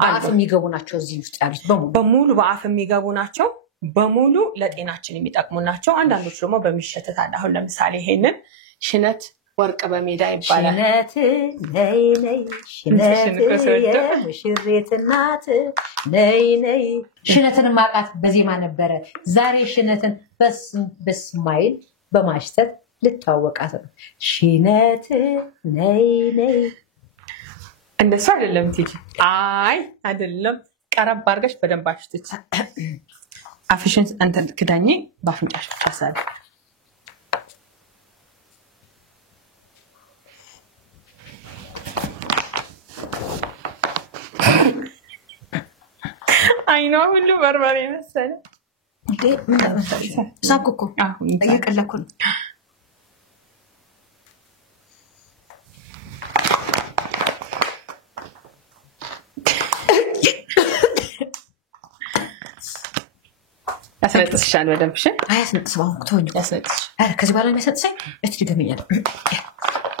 በአፍ የሚገቡ ናቸው። እዚህ ውስጥ ያሉት በሙሉ በአፍ የሚገቡ ናቸው። በሙሉ ለጤናችን የሚጠቅሙ ናቸው። አንዳንዶች ደግሞ በሚሸተት አለ። አሁን ለምሳሌ ይሄንን ሽነት ወርቅ በሜዳ ይባላል። ሽነት ነይ ነይ ሽነት የሙሽሪት እናት ነይ ነይ። ሽነትን ማቃት በዜማ ነበረ። ዛሬ ሽነትን በስማይል በማሽተት ልትዋወቃት ነው። ሽነት ነይ ነይ። እንደሱ አይደለም ትጂ። አይ አይደለም። ቀረብ አድርገሽ በደንብ አሽትች። አፍሽን አንተ ክዳኝ ባፍንጫሽ ታሳለ። አይኖ ሁሉ በርበሬ መሰለ እንዴ? ምን ታመጣሽ? ሳኩኩ እየቀለኩ ነው። ያስነጥስሻል በደንብ። እሺ አያስነጥስም። አሁን ተወኝ። ያስነጥስሽ ከዚህ በኋላ የሚያስነጥሰኝ እስቲ ድገመኛል።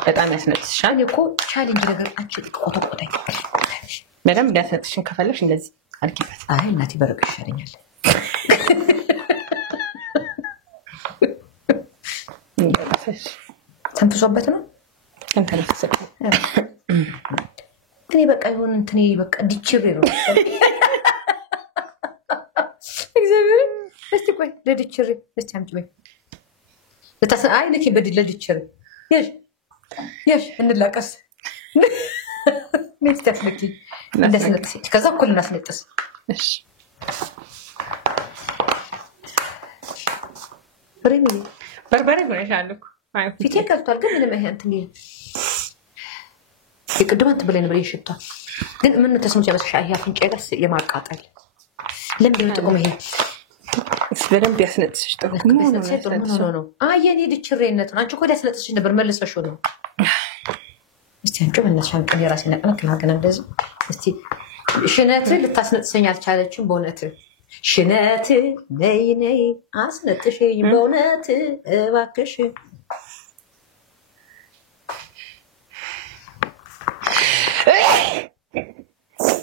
በጣም ያስነጥስሻል እኮ ቻሌንጅ ነገር አንቺ ቆጠቆጠኝ። በደንብ ያስነጥስሽን ከፈለሽ እንደዚህ አድርጊበት። አይ እናቴ በረቀ ይሻለኛል። ተንፍሶበት ነው እንተነፈሰ እኔ በቃ ይሁን እንትኔ በቃ ዲችሬ ነው እግዚአብሔር እስቲ ቆይ ለዲችሬ እስቲ አምጪ ወይ ለታሰአይ ለኪ በዲል ለዲችሬ يش እንላቀስ ነስተፍለኪ እንደስነጥስ ከዛ እኮ ልናስነጥስ እሺ ብሬኒ በርበሬ ብለሻለሁ ፊቴ ከልቷል ግን ምንም ይሄ እንትን ይቅድማት ብለን ብሬ ሽቷል ግን ምን ተስሙት ያበስሻ ይሄ አፍንጫ ጋር የማቃጠል ለምን ጥቁም ይሄ በደንብ ያስነጥስሽ ጥሩ ነው አየኔ ድችሬነት ነው አንቺ እኮ ያስነጥስሽ ነበር መልሰሽ ነው እስቲ አንቺ በእናትሽ አንቀን የራሴ ነቀነቅ ናገና እንደዚህ እስቲ ሽነት ልታስነጥሰኝ አልቻለችም በእውነት ሽነት ነይ አስነጥሽኝ በእውነት እባክሽ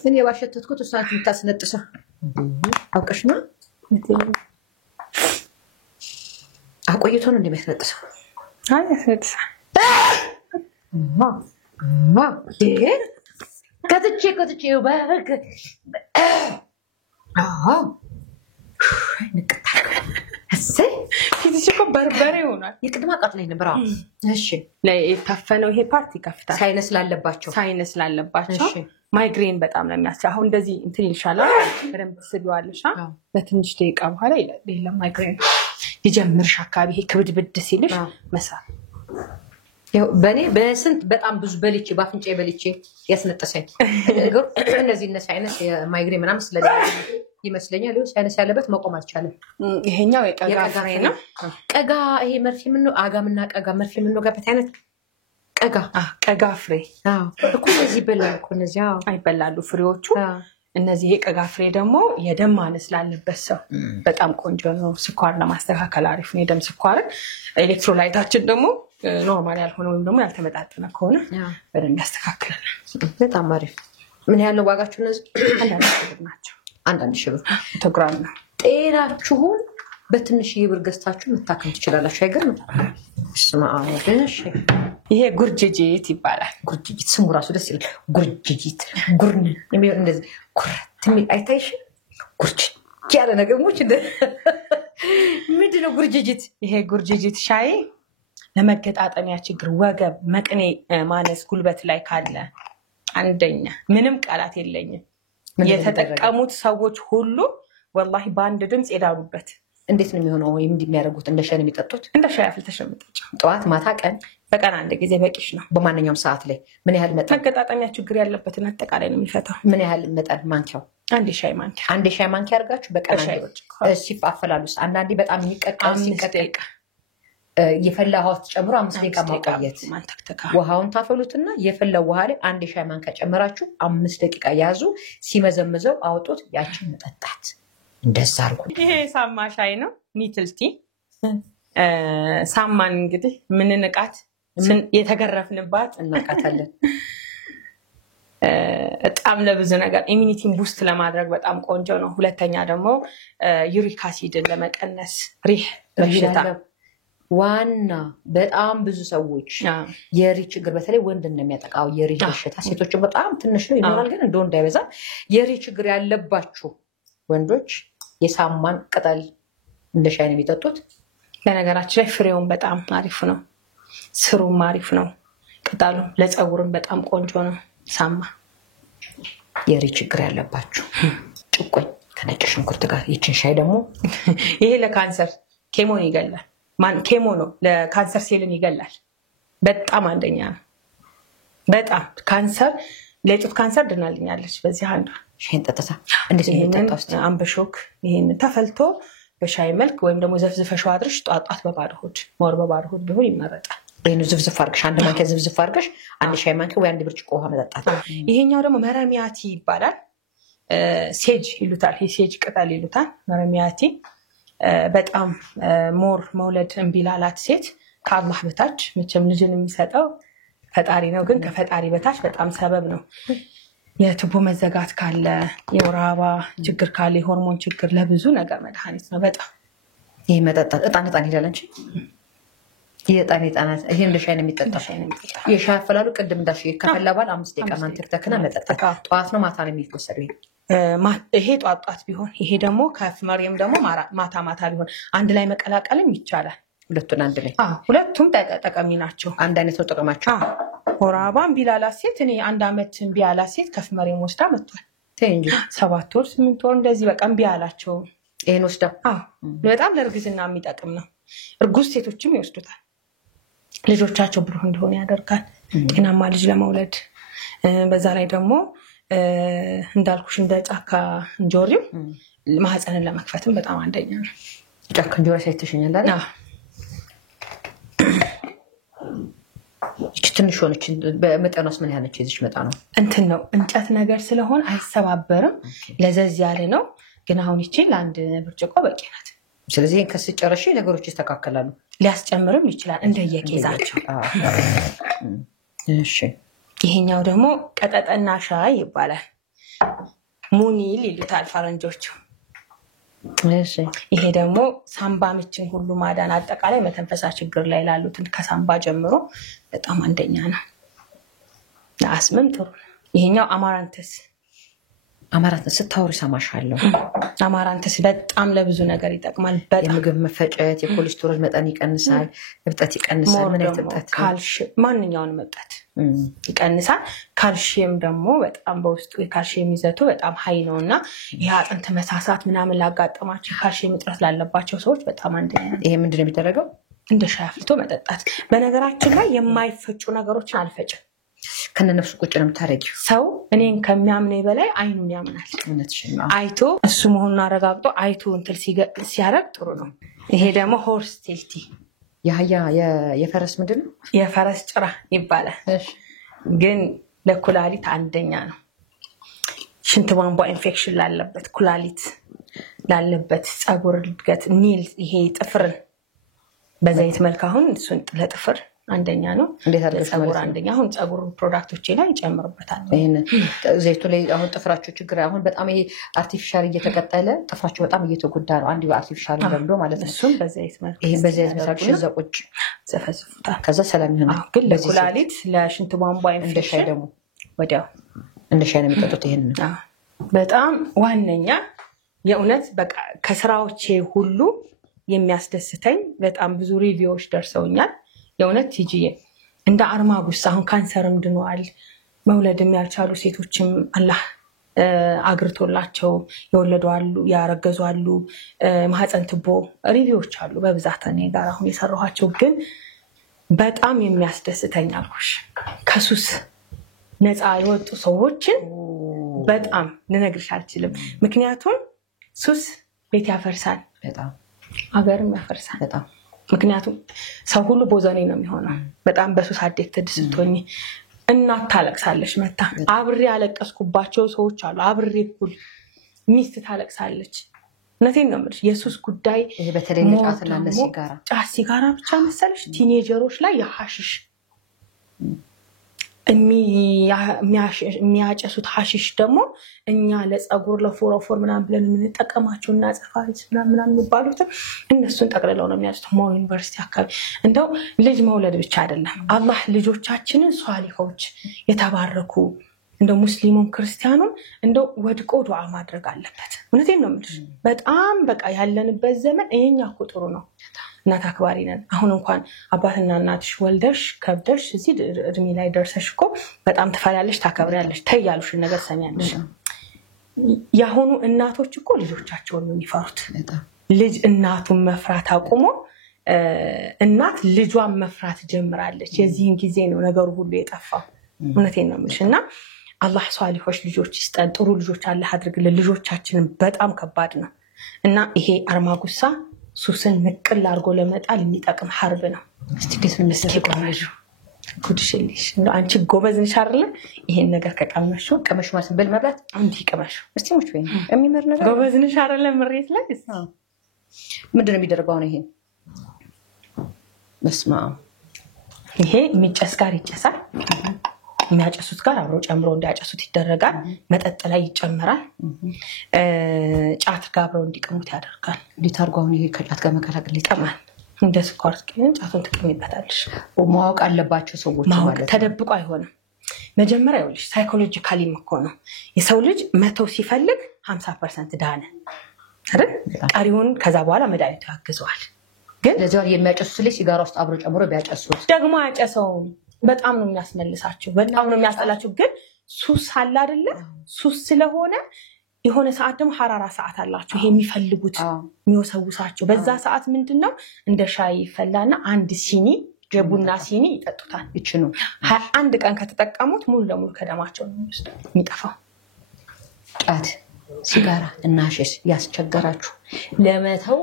እኔ ባሸተትኩት እሷን ልታስነጥሰ አውቀሽ ነው አቆይቶ ነው እንደሚያስነጥሰው አይ ያስነጥሳ ከትቼ ባክ ንቅታ እሰይ ፊትሽ እኮ በርበሬ ሆኗል የቅድማ ቃጥለኝ ነበር እሺ የታፈነው ይሄ ፓርቲ ከፍታ ሳይነስ ላለባቸው ማይግሬን በጣም ነው የሚያስቸ አሁን እንደዚህ እንትን ይልሻላ በደንብ ትስቢዋለሽ በትንሽ ደቂቃ በኋላ የለም ማይግሬን ይጀምርሽ አካባቢ ይሄ ክብድብድ ሲልሽ መሳብ ያው በኔ በስንት በጣም ብዙ በልቼ ባፍንጫ በልቼ ያስነጠሰኝ ነገር እነዚህ እነ ሳይነስ ማይግሬን ምናምን ስለዚህ ይመስለኛል ሳይነስ ያለበት መቆም አልቻለም ይሄኛው የቀጋ ፍሬ ነው ቀጋ ይሄ መርፌ ምን ነው አጋምና ቀጋ መርፌ ምን ነው ጋበት አይነት ቀጋ ፍሬ እኮ እዚህ በላል እኮ እነዚህ አይበላሉ ፍሬዎቹ እነዚህ ይሄ ቀጋ ፍሬ ደግሞ የደም ማነስ ላለበት ሰው በጣም ቆንጆ ነው ስኳር ለማስተካከል አሪፍ ነው የደም ስኳርን ኤሌክትሮላይታችን ደግሞ ኖርማል ያልሆነ ወይም ደግሞ ያልተመጣጠነ ከሆነ በደንብ ያስተካክላል በጣም አሪፍ ምን ያለው ዋጋቸው እነዚህ አንዳንድ ሺህ ብር ግራም ነው ጤናችሁን በትንሽ ይብር ገዝታችሁ መታከም ትችላላችሁ አይገርም ስማአሽ ይሄ ጉርጅጂት ይባላል ጉርጅጂት ስሙ ራሱ ደስ ይላል ጉርጅጂት ጉርን የሚሆን እንደዚህ ኩራት አይታይሽ ጉርጅ ያለ ነገሮች ምንድነው ጉርጅጂት ይሄ ጉርጅጂት ሻይ ለመገጣጠሚያ ችግር ወገብ መቅኔ ማነስ ጉልበት ላይ ካለ አንደኛ ምንም ቃላት የለኝም የተጠቀሙት ሰዎች ሁሉ والله ባንድ ድምጽ ይዳሉበት እንዴት ነው የሚሆነው ወይም እንደሚያደርጉት እንደ ሻይ የሚጠጡት እንደ ሻይ አፍልተሽ የምትጠጪው ጠዋት ማታ ቀን በቀን አንድ ጊዜ በቂሽ ነው በማንኛውም ሰዓት ላይ ምን ያህል መጠን መገጣጠሚያ ችግር ያለበትን አጠቃላይ ነው የሚፈታው ምን ያህል መጠን ማንኪያው አንድ ሻይ ማንኪያ አድርጋችሁ በቀን ሲፋፈላሉስ አንዳንዴ በጣም የሚቀቀል ሲቀቀል የፈላ ውሃ ጨምሮ 5 ደቂቃ ማቆየት ውሃውን ታፈሉትና የፈላው ውሃ ላይ አንድ ሻይ ማንኪያ ጨምራችሁ 5 ደቂቃ ያዙ ሲመዘምዘው አውጡት ያችን መጠጣት እንደዛ አርጉ ይሄ ሳማ ሻይ ነው ኒትልቲ ሳማን እንግዲህ ምን ንቃት የተገረፍንባት እናቃታለን በጣም ለብዙ ነገር ኢሚኒቲን ቡስት ለማድረግ በጣም ቆንጆ ነው ሁለተኛ ደግሞ ዩሪክ አሲድን ለመቀነስ ሪህ በሽታ ዋና በጣም ብዙ ሰዎች የሪ ችግር በተለይ ወንድ እንደሚያጠቃው የሪ በሽታ ሴቶች በጣም ትንሽ ነው ይኖራል ግን እንደው እንዳይበዛ የሪ ችግር ያለባችሁ ወንዶች የሳማን ቅጠል እንደ ሻይ ነው የሚጠጡት ለነገራችን ላይ ፍሬውን በጣም አሪፍ ነው ስሩም አሪፍ ነው ቅጠሉ ለፀጉርም በጣም ቆንጆ ነው ሳማ የሪ ችግር ያለባችሁ ጭቆኝ ከነጭ ሽንኩርት ጋር ይችን ሻይ ደግሞ ይሄ ለካንሰር ኬሞን ይገላል ኬሞ ነው ለካንሰር ሴልን ይገላል በጣም አንደኛ ነው በጣም ካንሰር ለጡት ካንሰር ድናልኛለች በዚህ አንዱ ሻይን ጠጥታ እንደዚህ ተጣጣስ አንበሾክ ይሄን ተፈልቶ በሻይ መልክ ወይም ደግሞ ዘፍዝፈሽው አድርሽ ጧጧት በባዶ ሆድ ቢሆን ይመረጣል ይሄን ዝፍዝፍ አድርገሽ አንድ ማንኪያ ዝፍዝፍ አድርገሽ አንድ ሻይ ማንኪያ ወይ አንድ ብርጭቆ ውሃ መጠጣት ይሄኛው ደግሞ መረሚያቲ ይባላል ሴጅ ይሉታል ሴጅ ቅጠል ይሉታል መረሚያቲ በጣም ሞር መውለድ እንቢላላት ሴት ከአላህ በታች መቼም ልጅን የሚሰጠው ፈጣሪ ነው ግን ከፈጣሪ በታች በጣም ሰበብ ነው የቱቦ መዘጋት ካለ የወር አበባ ችግር ካለ የሆርሞን ችግር ለብዙ ነገር መድኃኒት ነው በጣም ይሄ መጠጣት እጣን ይላል እንጂ የጣኔ ጣናት ይሄ እንደ ሻይ ነው የሚጠጣው። የሻይ አፈላሉ ቅድም እንዳልሽ ከፈላ በኋላ 5 ደቂቃ ማንተክተክና መጠጣት። ጠዋት ነው ማታ ነው የሚወሰደው? ይሄ ጧጧት ቢሆን ይሄ ደግሞ ከፍመሪም ደግሞ ማታ ቢሆን አንድ ላይ መቀላቀልም ይቻላል። ሁለቱን አንድ ላይ ሁለቱም ጠቃሚ ናቸው። አንድ አይነት ነው ጥቅማቸው። ወራባን ቢላላ ሴት እኔ 1 አመት ቢያላ ሴት ከፍመሪም ወስዳ መጥቷል። ተንጂ 7 ወር 8 ወር እንደዚህ በቃ ቢያላቸው ይሄን ወስዳ በጣም ለእርግዝና የሚጠቅም ነው። እርጉዝ ሴቶችም ይወስዱታል። ልጆቻቸው ብሩህ እንዲሆን ያደርጋል። ጤናማ ልጅ ለመውለድ በዛ ላይ ደግሞ እንዳልኩሽ እንደ ጫካ እንጆሪው ማህፀንን ለመክፈትም በጣም አንደኛ ነው። ጫካ እንጆሪ ሳይተሽኛል አይደል? እቺ ትንሽ ሆነች በመጠኗስ ምን ያነች እዚሽ መጣ ነው እንትን ነው እንጨት ነገር ስለሆነ አይሰባበርም። ለዘዝ ያለ ነው። ግን አሁን እቺ ለአንድ ብርጭቆ በቂ ናት። ስለዚህ ከስጨረሽ ነገሮች ይስተካከላሉ። ሊያስጨምርም ይችላል እንደየኬዛቸው። እሺ ይሄኛው ደግሞ ቀጠጠና ሻይ ይባላል። ሙኒል ይሉታል ፈረንጆቹ። እሺ ይሄ ደግሞ ሳምባ ምችን ሁሉ ማዳን አጠቃላይ መተንፈሳ ችግር ላይ ላሉት ከሳምባ ጀምሮ በጣም አንደኛ ነው። ለአስምም ጥሩ ነው። ይሄኛው አማራንተስ ስታወሪ ሰማሻለሁ። አማራንተስ በጣም ለብዙ ነገር ይጠቅማል። በጣም የምግብ መፈጨት፣ የኮሌስትሮል መጠን ይቀንሳል፣ እብጠት ይቀንሳል። ምን አይተጣት ካልሽየም ማንኛውንም እብጠት ይቀንሳል። ካልሽየም ደግሞ በጣም በውስጡ የካልሽየም ይዘቱ በጣም ሀይ ነውና ይሄ አጥንት መሳሳት ምናምን ላጋጠማቸው ካልሽየም እጥረት ላለባቸው ሰዎች በጣም አንደኛ ነው። ይሄ ምንድነው የሚደረገው? እንደ ሻይ አፍልቶ መጠጣት። በነገራችን ላይ የማይፈጩ ነገሮችን አልፈጭም። ከነነፍሱ ቁጭ ነው የምታረጊው። ሰው እኔን ከሚያምነኝ በላይ አይኑን ያምናል። እውነትሽን ነው። አይቶ እሱ መሆኑን አረጋግጦ አይቶ እንትን ሲያረግ ጥሩ ነው። ይሄ ደግሞ ሆርስ ቴልቲ የፈረስ ምንድነው? የፈረስ ጭራ ይባላል። ግን ለኩላሊት አንደኛ ነው። ሽንት ቧንቧ ኢንፌክሽን ላለበት፣ ኩላሊት ላለበት፣ ፀጉር እድገት፣ ኒል ይሄ ጥፍርን በዘይት መልክ አሁን እሱን ለጥፍር አንደኛ ነው። ለፀጉር አንደኛ አሁን ፀጉር ፕሮዳክቶች ላይ ይጨምርበታል። ይሄን ዘይቱ ላይ አሁን ጥፍራቸው ችግር አሁን በጣም ይሄ አርቲፊሻል እየተቀጠለ ጥፍራቸው በጣም እየተጎዳ ነው። አንድ አርቲፊሻል ለምዶ ማለት ነው። እሱም በዘይት መልክ ይሄ በዘይት መልክ ዘቁጭ ዘፈዝፉታል። ከዛ ሰላም ይሆናል። ግን ለኩላሊት ለሽንት ቧንቧ እንደ ሻይ ደግሞ ወዲያው እንደ ሻይ ነው የሚጠጡት። ይሄን በጣም ዋነኛ የእውነት በቃ ከስራዎቼ ሁሉ የሚያስደስተኝ በጣም ብዙ ሪቪዎች ደርሰውኛል። የእውነት ቲጂዬ እንደ አርማጉስ አሁን ካንሰርም ድነዋል። መውለድም ያልቻሉ ሴቶችም አላህ አግርቶላቸው የወለዱ አሉ፣ ያረገዙ አሉ። ማህፀን ትቦ ሪቪዎች አሉ በብዛት እኔ ጋር አሁን የሰራኋቸው። ግን በጣም የሚያስደስተኝ አልኩሽ ከሱስ ነፃ የወጡ ሰዎችን በጣም ልነግርሽ አልችልም። ምክንያቱም ሱስ ቤት ያፈርሳል፣ በጣም ሀገርም ያፈርሳል። በጣም ምክንያቱም ሰው ሁሉ ቦዘኔ ነው የሚሆነው። በጣም በሱስ አዲክትድ ስትሆኝ እናት ታለቅሳለች። መታ አብሬ ያለቀስኩባቸው ሰዎች አሉ። አብሬ እኩል ሚስት ታለቅሳለች። እውነቴን ነው የምልሽ። የሱስ ጉዳይ በተለይ ጫትና ሲጋራ ሲጋራ ብቻ መሰለሽ ቲኔጀሮች ላይ የሐሽሽ የሚያጨሱት ሐሽሽ ደግሞ እኛ ለፀጉር ለፎሮፎር ምናምን ብለን የምንጠቀማቸው እና ጸፋሪት ምናምን የሚባሉት እነሱን ጠቅልለው ነው የሚያጭት። ሞ ዩኒቨርሲቲ አካባቢ እንደው ልጅ መውለድ ብቻ አይደለም፣ አላህ ልጆቻችንን ሷሊሆች የተባረኩ እንደ ሙስሊሙም ክርስቲያኑም እንደው ወድቆ ዱዓ ማድረግ አለበት። እውነቴን ነው የምልሽ። በጣም በቃ ያለንበት ዘመን ይሄኛ እኮ ጥሩ ነው። እናት አክባሪ ነን። አሁን እንኳን አባትና እናትሽ ወልደሽ ከብደሽ እዚህ እድሜ ላይ ደርሰሽ እኮ በጣም ትፈሪያለሽ፣ ታከብሪያለሽ፣ ተይ ያሉሽን ነገር ሰሚያለሽ። ያሁኑ እናቶች እኮ ልጆቻቸውን ነው የሚፈሩት። ልጅ እናቱን መፍራት አቁሞ እናት ልጇን መፍራት ጀምራለች። የዚህን ጊዜ ነው ነገሩ ሁሉ የጠፋው። እውነቴን ነው የምልሽ። እና አላህ ሷሊሆች ልጆች ይስጠን፣ ጥሩ ልጆች አላህ አድርግልን። ልጆቻችንን በጣም ከባድ ነው እና ይሄ አርማጉሳ ሱስን ንቅል አድርጎ ለመጣል የሚጠቅም ሐርብ ነው። እስቲ እንዴት ነው የሚያስቀምጠው? ጉድሽልሽ አንቺ ጎበዝ ነሽ አይደል? ይሄን ነገር ከቀመሽው ቀመሽ ማለት ብል መብላት አንቺ ቀመሽው እስቲ ሞች ወይ የሚመር ነገር ጎበዝ ነሽ አይደል? ምሬት ላይ ምንድነው የሚደረገው ነው? ይሄ መስማ ይሄ የሚጨስ ጋር ይጨሳል፣ የሚያጨሱት ጋር አብሮ ጨምሮ እንዲያጨሱት ይደረጋል። መጠጥ ላይ ይጨመራል። ጫት ጋር አብሮ እንዲቀሙት ያደርጋል። እንዴት አድርጎ አሁን ይሄ ከጫት ጋር መቀላቀል ይቀማል? እንደ ስኳር ግን ጫቱን ትቀሚበታለሽ። ማወቅ አለባቸው ሰዎች ማለት ተደብቆ አይሆንም። መጀመሪያ ይኸውልሽ ሳይኮሎጂካሊ እኮ ነው የሰው ልጅ መተው ሲፈልግ 50% ዳነ አይደል? ቀሪውን ከዛ በኋላ መድኃኒቱ ያግዘዋል። ግን ለዛው የሚያጨሱ ልጅ ሲጋራ ውስጥ አብሮ ጨምሮ ቢያጨሱት ደግሞ ያጨሰው በጣም ነው የሚያስመልሳቸው፣ በጣም ነው የሚያስጠላቸው። ግን ሱስ አለ አይደለ? ሱስ ስለሆነ የሆነ ሰዓት ደግሞ ሐራራ ሰዓት አላቸው ይሄ የሚፈልጉት የሚወሰውሳቸው። በዛ ሰዓት ምንድነው እንደ ሻይ ይፈላና አንድ ሲኒ የቡና ሲኒ ይጠጡታል። ይችኑ 21 ቀን ከተጠቀሙት ሙሉ ለሙሉ ከደማቸው ነው የሚጠፋው። ጫት ሲጋራ እና ሺሽ ያስቸገራችሁ ለመተው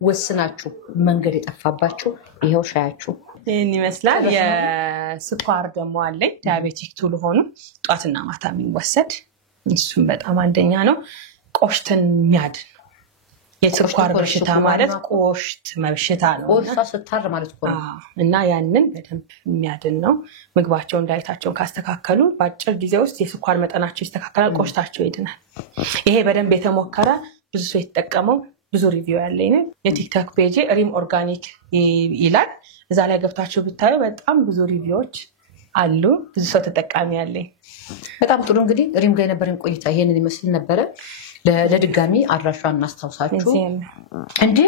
ወስናችሁ መንገድ የጠፋባችሁ ይሄው ሻያችሁ ይህን ይመስላል። የስኳር ደግሞ አለኝ ዲያቤቲክ ቱ ለሆኑ ጧትና ማታ የሚወሰድ እሱም በጣም አንደኛ ነው። ቆሽትን የሚያድን የስኳር በሽታ ማለት ቆሽት በሽታ ነው። ቆሽታ ስታር ማለት ነው እና ያንን በደንብ የሚያድን ነው። ምግባቸውን ዳይታቸውን ካስተካከሉ በአጭር ጊዜ ውስጥ የስኳር መጠናቸው ይስተካከላል፣ ቆሽታቸው ይድናል። ይሄ በደንብ የተሞከረ ብዙ ሰው የተጠቀመው ብዙ ሪቪው ያለኝ ነው። የቲክቶክ ፔጅ ሪም ኦርጋኒክ ይላል። እዛ ላይ ገብታችሁ ብታዩ በጣም ብዙ ሪቪዎች አሉ። ብዙ ሰው ተጠቃሚ ያለኝ። በጣም ጥሩ። እንግዲህ ሪም ጋር የነበረን ቆይታ ይሄንን ይመስል ነበረ። ለድጋሚ አድራሻን እናስታውሳችሁ እንዴ።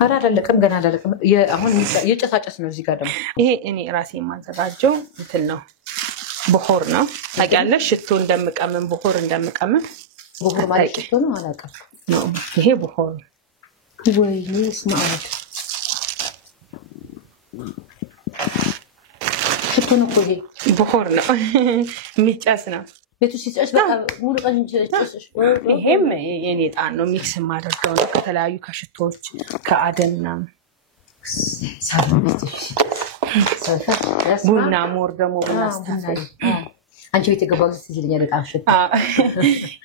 ኧረ አይደለም ገና አይደለም። አሁን የጨሳጨስ ነው። እዚህ ጋር ደግሞ ይሄ እኔ ራሴ የማዘጋጀው እንትን ነው፣ ብኹር ነው። ታውቂያለሽ? ሽቶ እንደምቀምም ብኹር እንደምቀምም። ብኹር ማለት ሽቶ ነው አላውቅም። ይሄ ብኹር ወይኔ ስማት ሽቶ ነው። ይሄ ብኹር ነው የሚጨስ ነው። ቤቱ ሲጨስ በጣም ሙሉ ቀን ይጨስሽ። ይሄም የኔ ጣን ነው ሚክስ የማደርገው ነው ከተለያዩ ከሽቶዎች ከአደንና ቡና ሞር ደግሞ ብናስተካክል አንቺ ቤት የገባው ሲልኛል በጣም ሽቶ።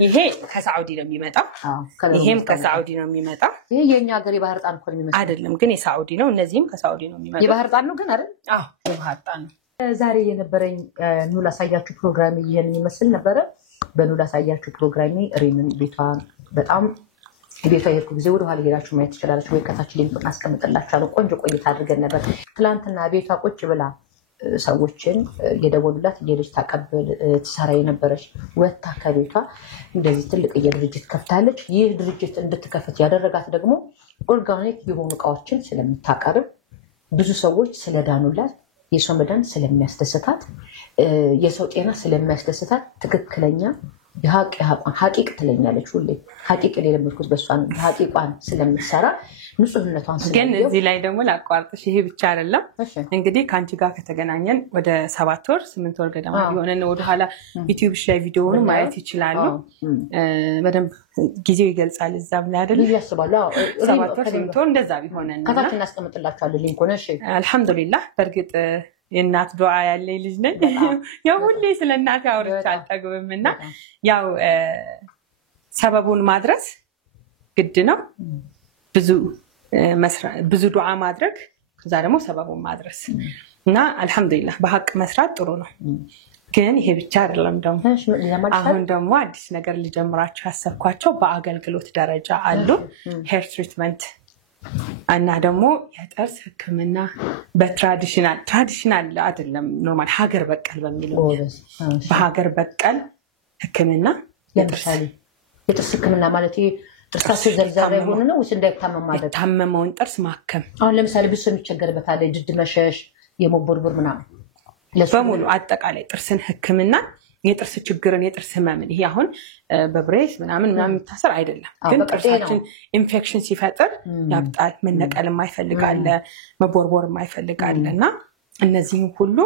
ይሄ ከሳዑዲ ነው የሚመጣው። ይሄም ከሳዑዲ ነው የሚመጣው። ይሄ የኛ ሀገር የባህር ጣን እኮ ነው የሚመስለው። አይደለም ግን የሳዑዲ ነው። እነዚህም ከሳዑዲ ነው የሚመጣው። የባህር ጣን ነው ግን አይደል? አዎ የባህር ጣን ነው። ዛሬ የነበረኝ ኑ ላሳያችሁ ፕሮግራም ይሄንን ይመስል ነበረ። በኑ ላሳያችሁ ፕሮግራም ሪምን ቤቷን በጣም ቤቷ የሄድኩ ጊዜ ወደ ኋላ ሄዳችሁ ማየት ትችላላችሁ፣ ወይ ከታች ሊንኩን አስቀምጥላችኋለሁ። ቆንጆ ቆይታ አድርገን ነበር። ትላንትና ቤቷ ቁጭ ብላ ሰዎችን የደወሉላት የልጅ ታቀብል ትሰራ የነበረች ወጣ ከቤቷ እንደዚህ ትልቅ የድርጅት ከፍታለች። ይህ ድርጅት እንድትከፍት ያደረጋት ደግሞ ኦርጋኒክ የሆኑ እቃዎችን ስለምታቀርብ ብዙ ሰዎች ስለዳኑላት የሰው መዳን ስለሚያስደስታት የሰው ጤና ስለሚያስደስታት ትክክለኛ ሀቂቅ ትለኛለች ሁሌ። ሀቂቅ የለመድኩት በሷን ሀቂቋን ስለምትሰራ ንጹህነቷን ግን እዚህ ላይ ደግሞ ላቋርጥሽ። ይሄ ብቻ አይደለም እንግዲህ ከአንቺ ጋር ከተገናኘን ወደ 7 ወር 8 ወር ገደማ የሆነን ወደኋላ ዩቲዩብ ላይ ቪዲዮውን ማየት ይችላሉ። በደንብ ጊዜው ይገልጻል። እዛም ላይ አይደል ያስባሉ 7 ወር 8 ወር እንደዛ ቢሆነን ከታች እናስቀምጥላችኋለን ሊንኩን። እሺ አልሐምዱሊላህ። በእርግጥ የእናት ዱዓ ያለኝ ልጅ ነኝ። ያው ሁሌ ስለ እናት አውርቼ አልጠግብም እና ያው ሰበቡን ማድረስ ግድ ነው። ብዙ ዱዓ ማድረግ ከዛ ደግሞ ሰበቡን ማድረስ እና አልሐምዱሊላህ በሐቅ መስራት ጥሩ ነው። ግን ይሄ ብቻ አይደለም። ደግሞ አሁን ደግሞ አዲስ ነገር ልጀምራቸው ያሰብኳቸው በአገልግሎት ደረጃ አሉ። ሄር ትሪትመንት እና ደግሞ የጥርስ ሕክምና በትራዲሽናል አይደለም ኖርማል ሀገር በቀል በሚለው በሀገር በቀል ሕክምና የጥርስ ሕክምና ማለት ጥርሳቸው ዘርዛራ የሆነ ነው ወይስ እንዳይታመም ማለት? የታመመውን ጥርስ ማከም። አሁን ለምሳሌ ብዙ የሚቸገርበታል ድድ መሸሽ፣ የመቦርቦር ምናምን በሙሉ አጠቃላይ ጥርስን ሕክምና የጥርስ ችግርን የጥርስ ህመምን ይሄ አሁን በብሬስ ምናምን የሚታሰር አይደለም። ግን ጥርሳችን ኢንፌክሽን ሲፈጥር ያብጣል፣ መነቀል የማይፈልጋለ መቦርቦር የማይፈልጋለ እና እነዚህም ሁሉ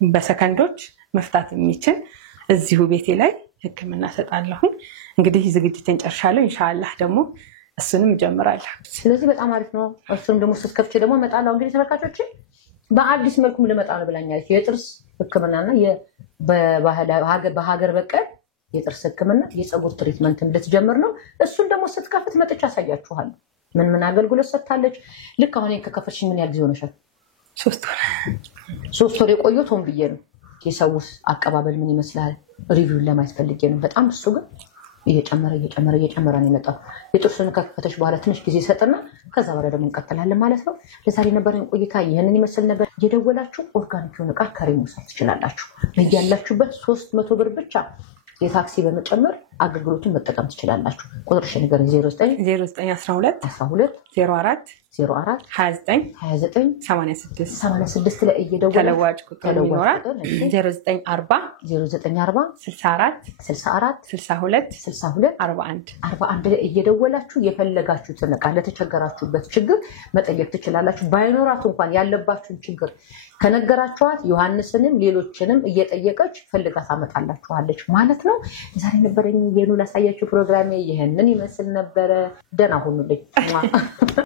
በሰከንዶች መፍታት የሚችል እዚሁ ቤቴ ላይ ህክምና ሰጣለሁ። እንግዲህ ዝግጅቴን ጨርሻለሁ። ኢንሻአላህ ደግሞ እሱንም እጀምራለሁ። ስለዚህ በጣም አሪፍ ነው። እሱንም ደግሞ ስትከፍቺ ደግሞ እመጣለሁ። እንግዲህ ተመልካቾች በአዲስ መልኩም ልመጣ ነው ብላኛለች። የጥርስ ህክምናና በሀገር በቀል የጥርስ ህክምና የፀጉር ትሪትመንት ልትጀምር ነው። እሱን ደግሞ ስትከፍት መጥቻ አሳያችኋለሁ። ምን አገልግሎት ሰጥታለች። ልክ አሁን ከከፈትሽ ምን ያህል ጊዜ ሆነሻል? 3 ወር የቆየሁት ሆን ብዬ ነው። የሰውስ አቀባበል ምን ይመስላል ሪቪውን ለማየት ፈልጌ ነው። በጣም እሱ ግን እየጨመረ ነው የመጣው። የጥርሱን ከከፈተሽ በኋላ ትንሽ ጊዜ ሰጥና ከዛ በኋላ ደግሞ እንቀጥላለን ማለት ነው። ለዛሬ ነበረን ቆይታ ይሄንን ይመስል ነበር። እየደወላችሁ ኦርጋኒክ የሆነ ዕቃ ከሪም መውሰድ ትችላላችሁ። በያላችሁበት 300 ብር ብቻ የታክሲ በመጨመር አገልግሎቱን መጠቀም ትችላላችሁ። ቁጥርሽ ነገር 0912 04 29 86 ላይ እየደወላችሁ ተለዋጭ ቁጥር ይኖራል 0940 64 62 41 ላይ እየደወላችሁ የፈለጋችሁትን ዕቃ ለተቸገራችሁበት ችግር መጠየቅ ትችላላችሁ። ባይኖራት እንኳን ያለባችሁን ችግር ከነገራችኋት ዮሐንስንም ሌሎችንም እየጠየቀች ፈልጋ ታመጣላችኋለች ማለት ነው። ዛሬ ነበረኝ የኑ ላሳያችሁ ፕሮግራሜ ይሄንን ይመስል ነበረ። ደህና ሁኑልኝ።